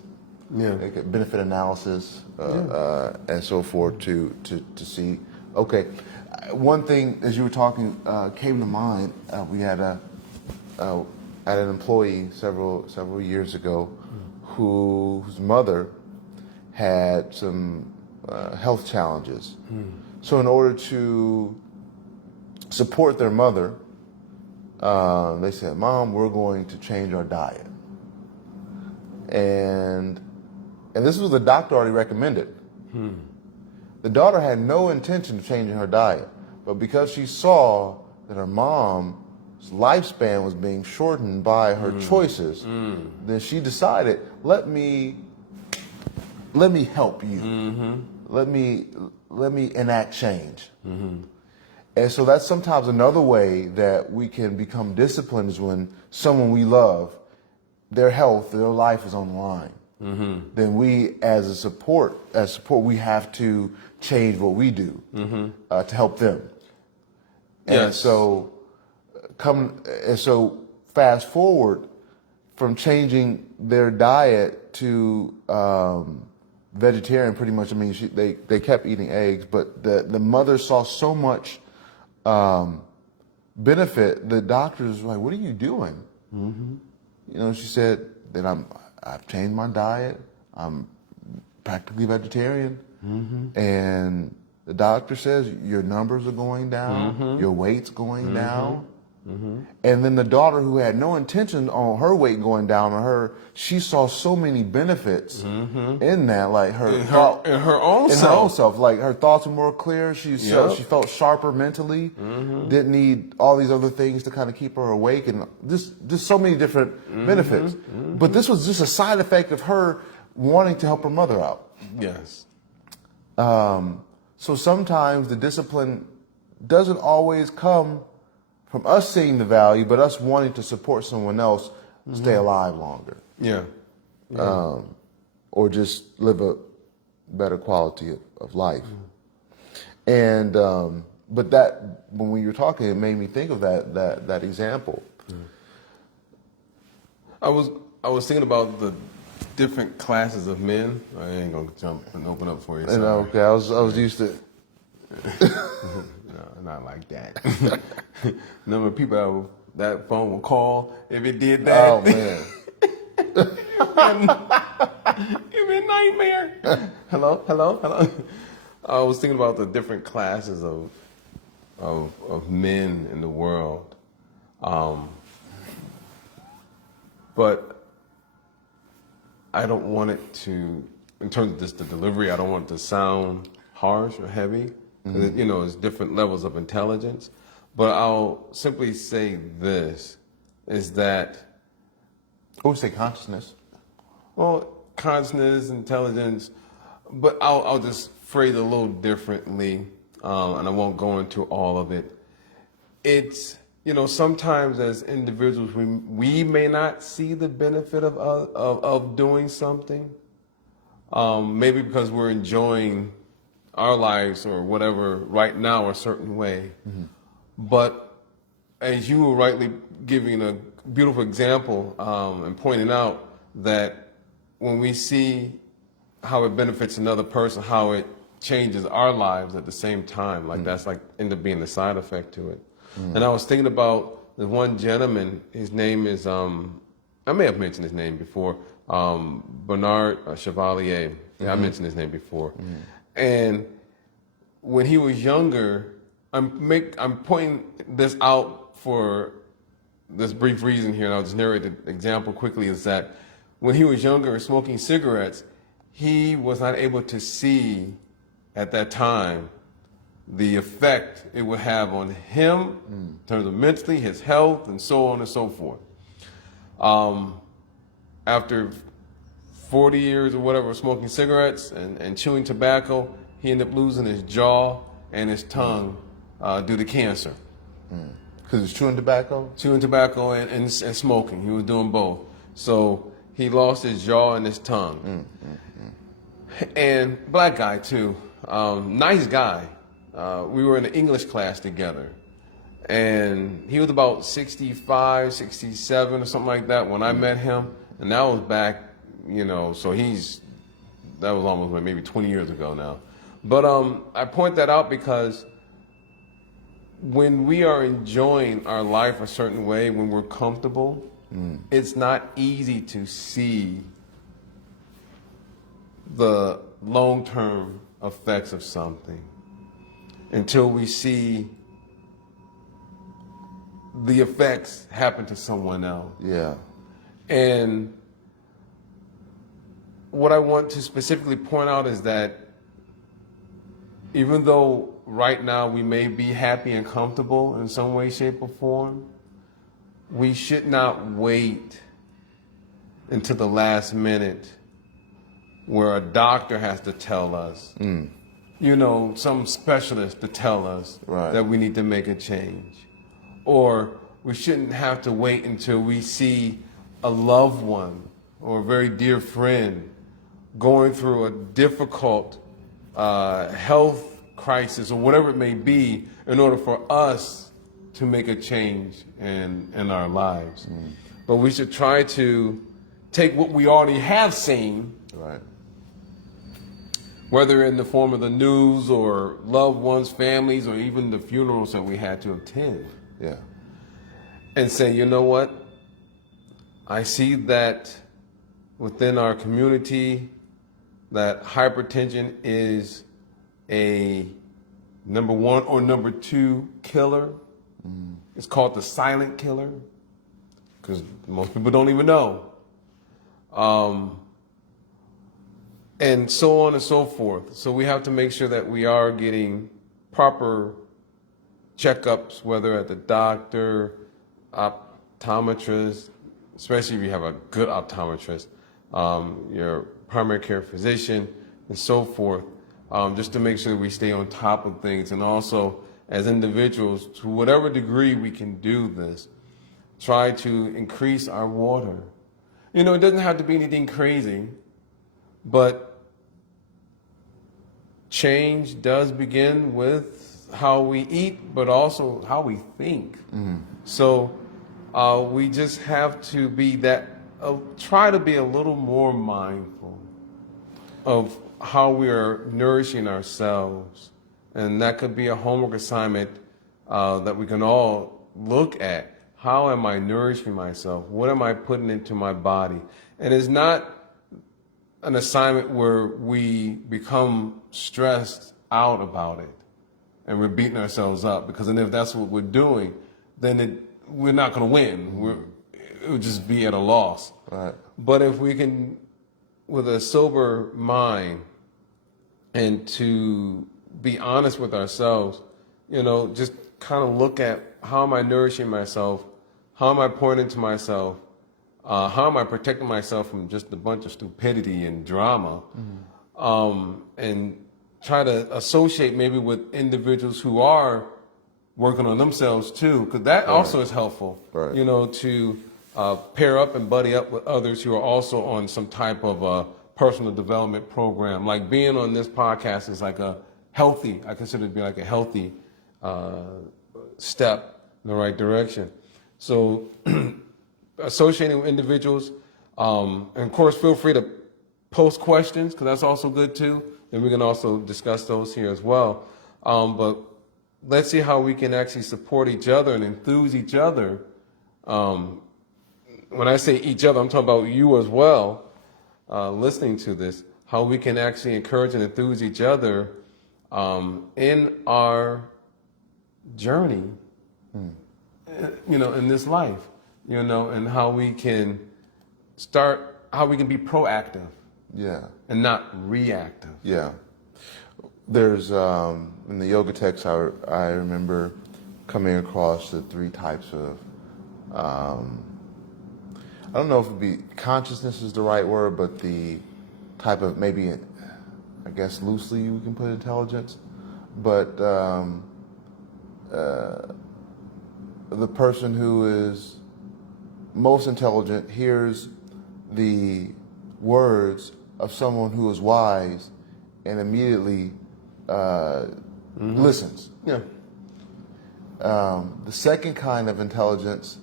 Like a benefit analysis and so forth to see. Okay, one thing as you were talking came to mind. We had an employee several years ago whose mother had some health challenges. So in order to support their mother, they said, "Mom, we're going to change our diet." And this was the doctor already recommended. The daughter had no intention of changing her diet, but because she saw that her mom's lifespan was being shortened by her choices, then she decided, let me help you. Let me enact change. And so that's sometimes another way that we can become disciplined, is when someone we love, their health, their life is on the line. Then we, as support, we have to change what we do to help them. And so fast forward from changing their diet to vegetarian, pretty much. I mean, they kept eating eggs, but the mother saw so much benefit. The doctors were like, "What are you doing?" She said that I've changed my diet. I'm practically vegetarian, and the doctor says your numbers are going down, your weight's going down. And then the daughter, who had no intention on her weight going down, she saw so many benefits in that, like in her own self. Like her thoughts were more clear. She felt sharper mentally. Didn't need all these other things to kind of keep her awake, and just so many different benefits. But this was just a side effect of her wanting to help her mother out. Yes. So sometimes the discipline doesn't always come from us seeing the value, but us wanting to support someone else stay alive longer. Yeah. Or just live a better quality of life. And but that, when we were talking, it made me think of that example. I was thinking about the different classes of men. I ain't gonna jump and open up for you. And okay, I was used to. No, not like that. Number of people that phone will call if it did that. Oh man. It'd be a nightmare. Hello. I was thinking about the different classes of men in the world, but I don't want it to, in terms of just the delivery, I don't want it to sound harsh or heavy. It's different levels of intelligence, But I'll simply say this, is that, Or say consciousness. well, consciousness, intelligence, but I'll just phrase it a little differently, and I won't go into all of it. It's, sometimes as individuals, we may not see the benefit of doing something, maybe because we're enjoying our lives or whatever right now a certain way. Mm-hmm. But as you were rightly giving a beautiful example and pointing out that when we see how it benefits another person, how it changes our lives at the same time, like that's like end up being the side effect to it. And I was thinking about the one gentleman, his name is, I may have mentioned his name before, Bernard Chevalier. Yeah, I mentioned his name before. And when he was younger, I'm pointing this out for this brief reason here, and I'll just narrate the example quickly, is that when he was younger smoking cigarettes, he was not able to see at that time the effect it would have on him in terms of mentally, his health, and so on and so forth. After 40 years or whatever of smoking cigarettes and chewing tobacco, he ended up losing his jaw and his tongue due to cancer. Because it's chewing tobacco? Chewing tobacco and smoking. He was doing both. So he lost his jaw and his tongue. And black guy too. Nice guy. We were in an English class together. And he was about 65, 67 or something like that when I met him. And that was back, so that was almost maybe 20 years ago now. But I point that out because when we are enjoying our life a certain way, when we're comfortable, it's not easy to see the long-term effects of something until we see the effects happen to someone else. Yeah. And what I want to specifically point out is that even though right now we may be happy and comfortable in some way, shape, or form, we should not wait until the last minute where a doctor has to tell us, some specialist to tell us that we need to make a change. Or we shouldn't have to wait until we see a loved one or a very dear friend going through a difficult health crisis or whatever it may be in order for us to make a change in our lives. But we should try to take what we already have seen, whether in the form of the news or loved ones, families, or even the funerals that we had to attend, and say, you know what? I see that within our community that hypertension is a number 1 or number 2 killer. It's called the silent killer because most people don't even know. And so on and so forth. So we have to make sure that we are getting proper checkups, whether at the doctor, optometrist, especially if you have a good optometrist, your primary care physician, and so forth, just to make sure we stay on top of things. And also, as individuals, to whatever degree we can do this, try to increase our water. It doesn't have to be anything crazy, but change does begin with how we eat, but also how we think. So we just have to be try to be a little more mindful of how we are nourishing ourselves. And that could be a homework assignment that we can all look at. How am I nourishing myself? What am I putting into my body? And it's not an assignment where we become stressed out about it and we're beating ourselves up, because then if that's what we're doing, then we're not going to win. It would just be at a loss. But if we can, with a sober mind, and to be honest with ourselves, just kind of look at how am I nourishing myself, how am I pointing to myself, how am I protecting myself from just a bunch of stupidity and drama, and try to associate maybe with individuals who are working on themselves too, because that also is helpful. Right. You know, to pair up and buddy up with others who are also on some type of a personal development program. Like being on this podcast is like a healthy, I consider it to be like a healthy step in the right direction. So associating with individuals, and of course feel free to post questions, because that's also good too. And we can also discuss those here as well. But let's see how we can actually support each other and enthuse each other. When I say each other, I'm talking about you as well, listening to this, how we can actually encourage and enthuse each other in our journey, you know, in this life, you know, and how we can be proactive. Yeah. And not reactive. Yeah. There's, in the yoga text, I remember coming across the 3 types of, I don't know if it'd be consciousness is the right word, but the type of, maybe, I guess loosely we can put intelligence, but the person who is most intelligent hears the words of someone who is wise and immediately listens. Yeah. The second kind of intelligence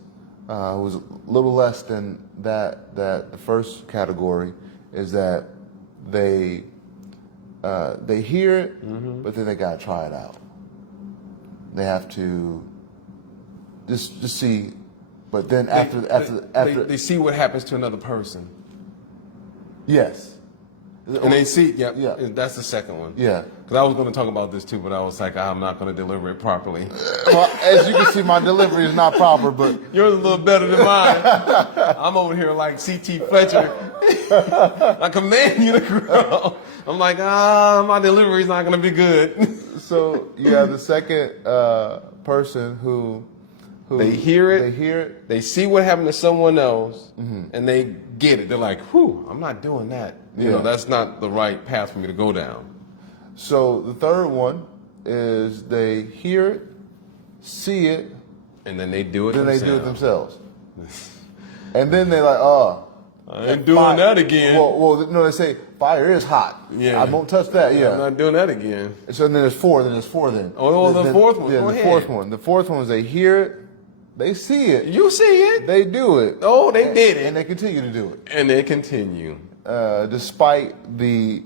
was a little less than that the first category is that they hear it, but then they gotta try it out. They have to just see, but then after they see what happens to another person. Yes. And they see, yeah, that's the second one. Yeah. Because I was going to talk about this too, but I was like, I'm not going to deliver it properly. Well, as you can see, my delivery is not proper, but yours is a little better than mine. I'm over here like C.T. Fletcher. I command you to grow. I'm like, my delivery's not going to be good. So you have the second person who they hear it. They hear it. They see what happened to someone else, and they get it. They're like, "Whew, I'm not doing that. You know, that's not the right path for me to go down." So the third one is they hear it, see it, and then they do it. Then themselves. they do it themselves. And then they're like, "Oh, I ain't doing that again." Well, no, they say fire is hot. Yeah, I won't touch that. Yeah, I'm not doing that again. So then there's 4. Then there's 4. Then the fourth one. Yeah, Go the ahead. fourth one. The fourth one is they hear it, they see it, You see it. they do it. Oh, they did it, and they continue to do it. and they continue. Despite the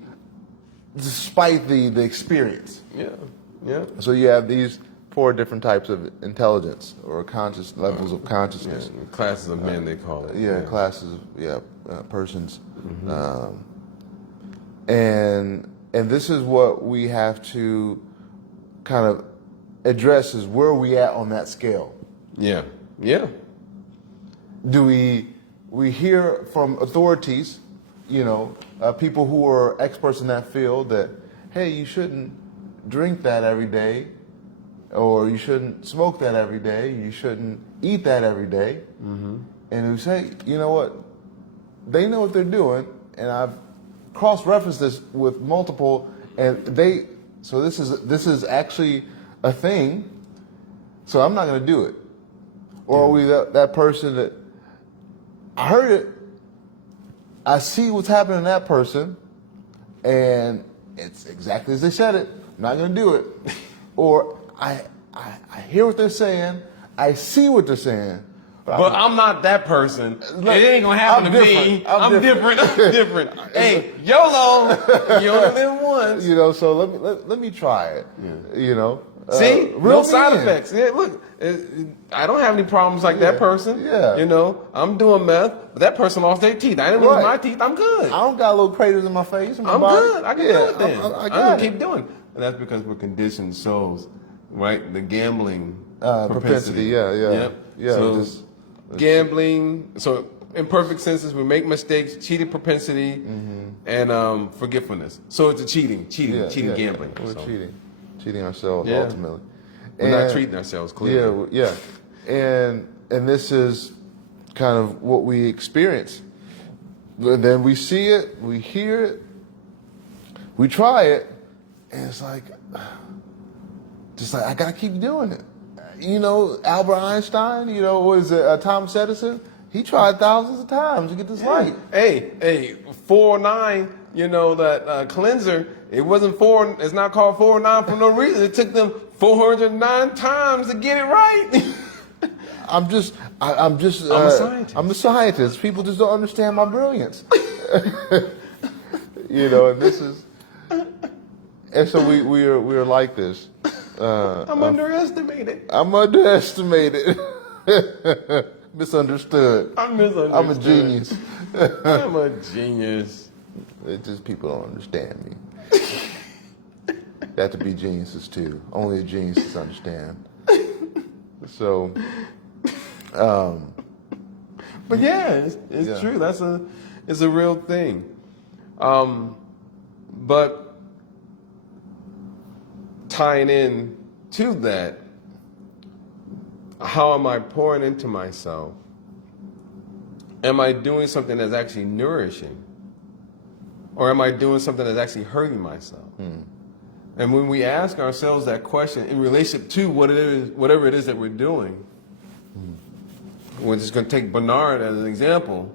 experience. Yeah. So you have these 4 different types of intelligence or conscious levels of consciousness. Classes of men, they call it. Classes. Persons. And this is what we have to kind of address: is where are we at on that scale? Yeah. Do we hear from authorities, people who are experts in that field, that, hey, you shouldn't drink that every day, or you shouldn't smoke that every day, you shouldn't eat that every day. And we say, you know what, they know what they're doing, and I've cross-referenced this with multiple, and so this is actually a thing, so I'm not going to do it. Or are we that person that, I heard it, I see what's happening to that person, and it's exactly as they said it, I'm not going to do it. Or I hear what they're saying, I see what they're saying, but I'm not that person. It ain't gonna happen to me. I'm different. Hey, YOLO. You only live once. So let me try it. See, real no side mean. effects. Yeah, look, I don't have any problems like that person. Yeah. I'm doing meth, but that person lost their teeth. I didn't lose my teeth. I'm good. I don't got little craters in my face. In my I'm body. good. I can do it then. I'm gonna got keep doing it. And that's because we're conditioned souls, right? The gambling propensity. Yeah. So gambling. So imperfect senses, we make mistakes, cheating propensity, and forgetfulness. So it's a cheating, gambling. We're cheating ourselves ultimately. We're not treating ourselves clearly. Yeah. And this is kind of what we experience. And then we see it, we hear it, we try it, and it's like, just like, I gotta keep doing it. You know, Albert Einstein, you know, what is it, Thomas Edison? He tried thousands of times to get this light. Hey, 409, you know, that cleanser, it wasn't it's not called 409 for no reason. It took them 409 times to get it right. I'm a scientist. I'm a scientist. People just don't understand my brilliance. You know, and this is, and so we are like this. I'm underestimated. I'm underestimated. Misunderstood. I'm misunderstood. I'm a genius. I'm a genius. It's just people don't understand me. They have to be geniuses too. Only a genius understand. So, but yeah, it's true. It's a real thing. But tying in to that, how am I pouring into myself? Am I doing something that's actually nourishing? Or am I doing something that's actually hurting myself? And when we ask ourselves that question in relationship to whatever it is that we're doing, we're just going to take Bernard as an example.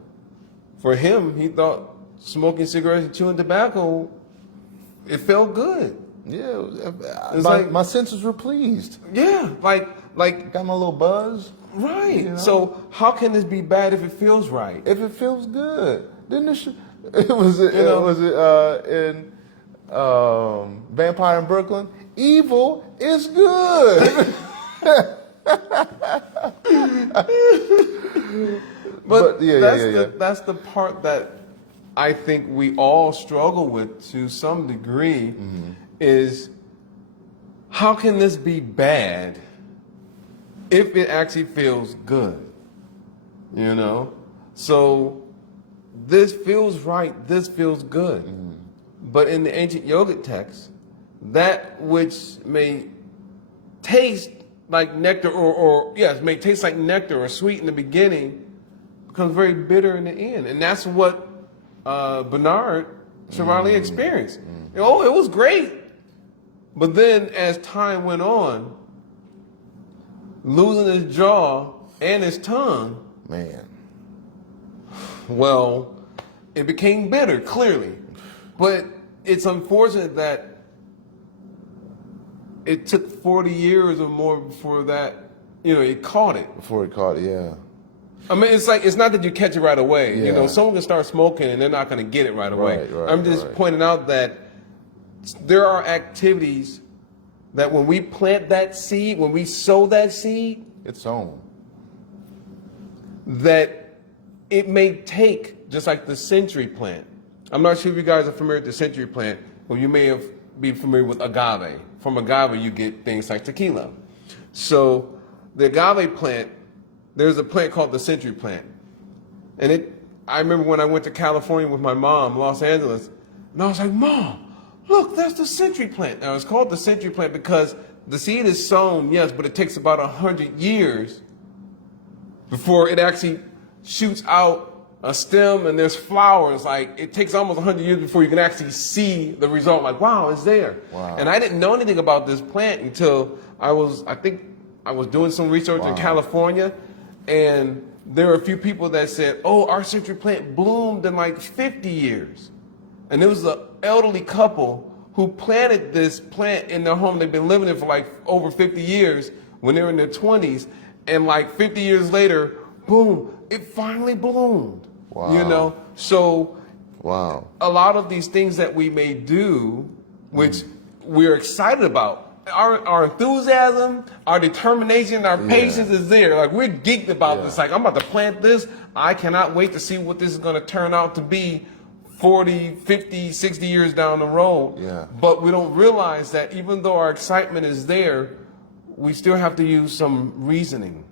For him, he thought smoking cigarettes and chewing tobacco, it felt good. yeah, like- my senses were pleased. Yeah, like Got my little buzz. right. You know? So how can this be bad if it feels right? If it feels good, then it was in Vampire in Brooklyn. Evil is good. But yeah. that's the part that I think we all struggle with to some degree is how can this be bad if it actually feels good? You know? So this feels right, this feels good. But in the ancient yogic text, that which may taste like nectar may taste like nectar or sweet in the beginning becomes very bitter in the end. And that's what Bernard Chevalier experienced. Oh, it was great. But then as time went on, losing his jaw and his tongue, Man. well, it became bitter, clearly. But it's unfortunate that it took 40 years or more before that, he caught it. Before he caught it, yeah. I mean, it's not that you catch it right away. Yeah. Someone can start smoking and they're not going to get it right away. Right, I'm just right. pointing out that there are activities that when we plant that seed, when we sow that seed, It's on. that it may take, just like the century plant. I'm not sure if you guys are familiar with the century plant, or you may be familiar with agave. From agave, you get things like tequila. So the agave plant, there's a plant called the century plant. And I remember when I went to California with my mom, Los Angeles, and I was like, Mom, look, that's the century plant. Now, it's called the century plant because the seed is sown, yes, but it takes about 100 years before it actually shoots out a stem and there's flowers. Like, it takes almost 100 years before you can actually see the result. Like, wow, it's there. Wow. And I didn't know anything about this plant until I was doing some research in California, and there were a few people that said, oh, our century plant bloomed in like 50 years. And it was an elderly couple who planted this plant in their home. They've been living it for like over 50 years when they were in their 20s. And like 50 years later, boom, it finally bloomed. Wow. So Wow. a lot of these things that we may do, which we're excited about, our enthusiasm, our determination, our patience is there. Like, we're geeked about this. Like, I'm about to plant this. I cannot wait to see what this is going to turn out to be 40, 50, 60 years down the road. Yeah. But we don't realize that even though our excitement is there, we still have to use some reasoning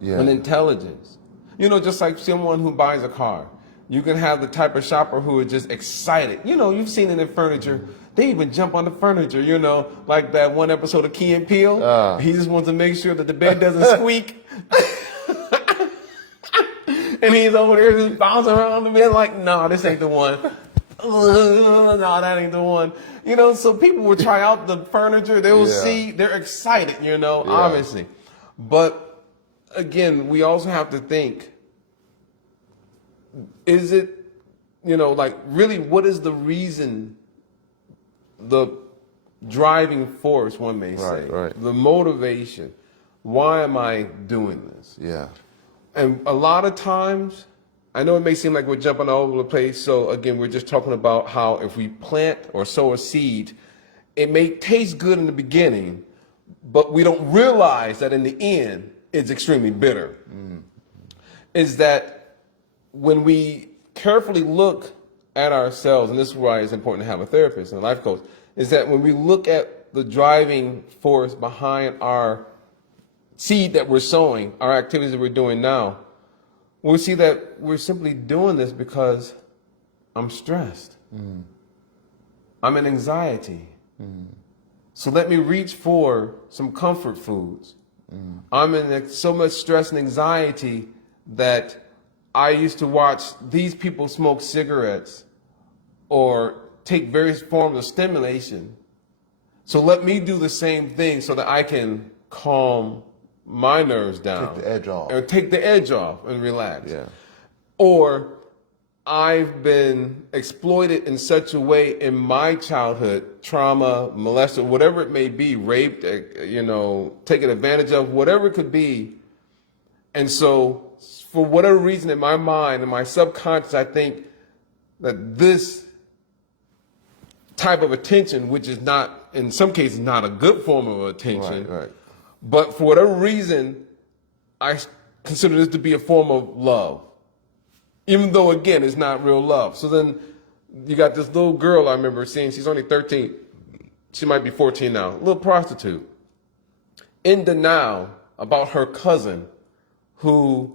and intelligence. Just like someone who buys a car. You can have the type of shopper who is just excited. You've seen it in furniture. They even jump on the furniture, you know, like that one episode of Key and Peele. He just wants to make sure that the bed doesn't squeak. And he's over there just bouncing around the bed like, no, this ain't the one. No, that ain't the one. You know, so people will try out the furniture. They will see, they're excited, you know, obviously. But again, we also have to think, is it, you know, like really what is the reason, the driving force, one may say, the motivation? Why am I doing this? Yeah. And a lot of times, I know it may seem like we're jumping all over the place. So again, we're just talking about how if we plant or sow a seed, it may taste good in the beginning, but we don't realize that in the end, it's extremely bitter. Is that when we carefully look at ourselves, and this is why it's important to have a therapist and a life coach, is that when we look at the driving force behind our seed that we're sowing, our activities that we're doing now, we'll see that we're simply doing this because I'm stressed. I'm in anxiety. So let me reach for some comfort foods. I'm in so much stress and anxiety that I used to watch these people smoke cigarettes or take various forms of stimulation. So let me do the same thing so that I can calm my nerves down. Take the edge off. And take the edge off and relax. Yeah. Or I've been exploited in such a way in my childhood, trauma, molested, whatever it may be, raped, you know, taken advantage of, whatever it could be. And so for whatever reason in my mind, in my subconscious, I think that this type of attention, which is not, in some cases, not a good form of attention, but for whatever reason, I consider this to be a form of love. Even though, again, it's not real love. So then you got this little girl I remember seeing. She's only 13. She might be 14 now. A little prostitute. In denial about her cousin who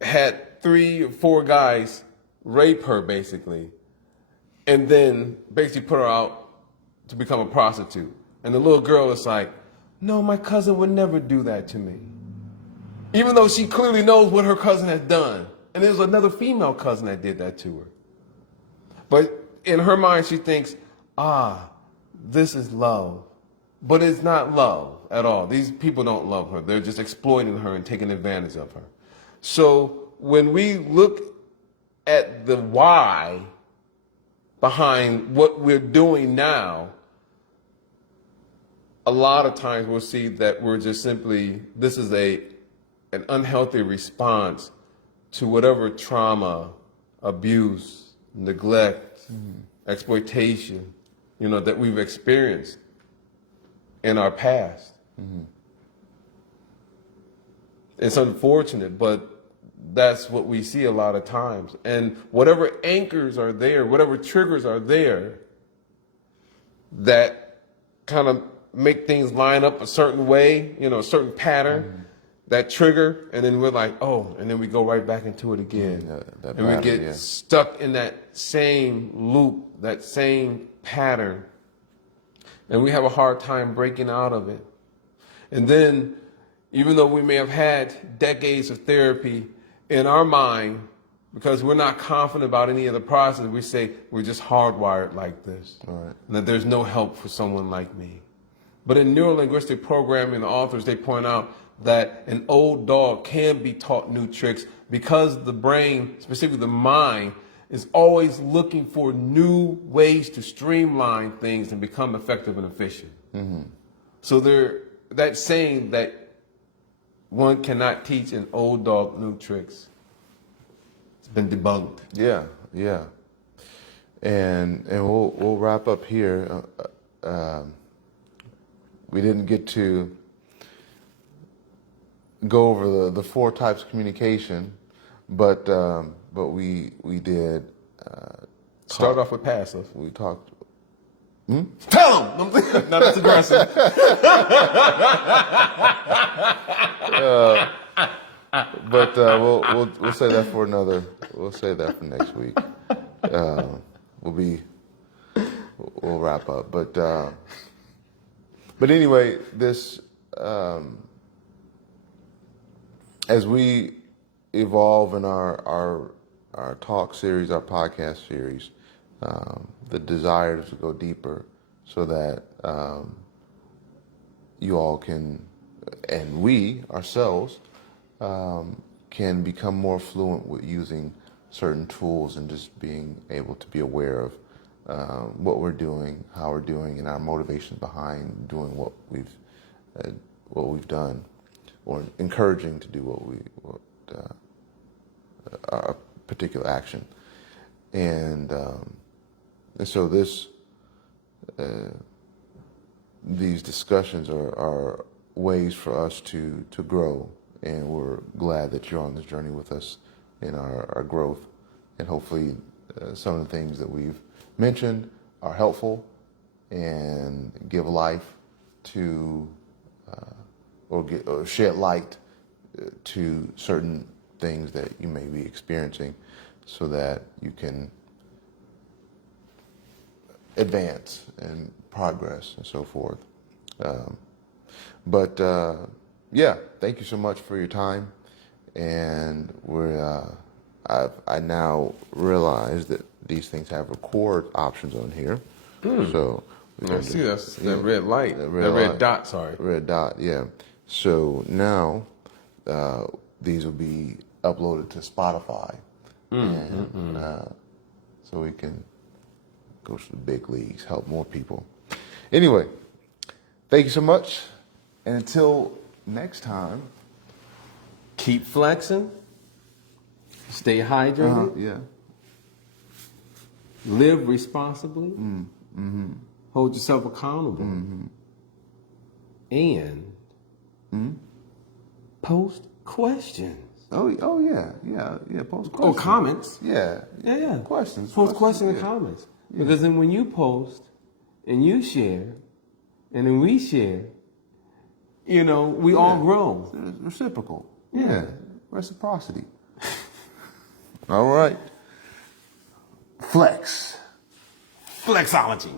had 3 or 4 guys rape her, basically, and then basically put her out to become a prostitute. And the little girl is like, no, my cousin would never do that to me. Even though she clearly knows what her cousin has done. And there's another female cousin that did that to her. But in her mind, she thinks, this is love. But it's not love at all. These people don't love her. They're just exploiting her and taking advantage of her. So when we look at the why behind what we're doing now, a lot of times we'll see that we're just simply, this is an unhealthy response to whatever trauma, abuse, neglect, exploitation, you know, that we've experienced in our past. It's unfortunate, but that's what we see a lot of times. And whatever anchors are there, whatever triggers are there that kind of make things line up a certain way, you know, a certain pattern, that trigger, and then we're like, oh, and then we go right back into it again. And we get stuck in that same loop, that same pattern. And we have a hard time breaking out of it. And then, even though we may have had decades of therapy, in our mind, because we're not confident about any of the process, we say we're just hardwired like this. And that there's no help for someone like me. But in neurolinguistic programming, the authors, they point out that an old dog can be taught new tricks because the brain, specifically the mind, is always looking for new ways to streamline things and become effective and efficient. So that saying that one cannot teach an old dog new tricks, it's been debunked. Yeah. And we'll wrap up here. We didn't get to go over the 4 types of communication, but we did start off with passive. We talked. Tell them. No, that's aggressive. But we'll say that for another. We'll say that for next week. We'll be we'll wrap up. But anyway, this as we evolve in our talk series, our podcast series, the desire is to go deeper so that you all can, and we ourselves, can become more fluent with using certain tools and just being able to be aware of what we're doing, how we're doing, and our motivations behind doing what we've done, or encouraging to do a particular action, and so these discussions are ways for us to grow, and we're glad that you're on this journey with us in our growth, and hopefully some of the things that we've mentioned are helpful and give life to or shed light to certain things that you may be experiencing so that you can advance and progress and so forth. Yeah, thank you so much for your time. And I now realize that these things have record options on here. So I see that's that red light, that red dot, sorry. Red dot, yeah. So now these will be uploaded to Spotify. And so we can go to the big leagues, help more people. Anyway, thank you so much. And until next time. Keep flexing. Stay hydrated. Yeah. Live responsibly. Hold yourself accountable. And post questions. Oh yeah. Post questions. Or comments. Yeah. Questions. Questions And comments. Because then when you post and you share and then we share, we all grow. It's reciprocal. Yeah. Reciprocity. All right. Flex. Flexology.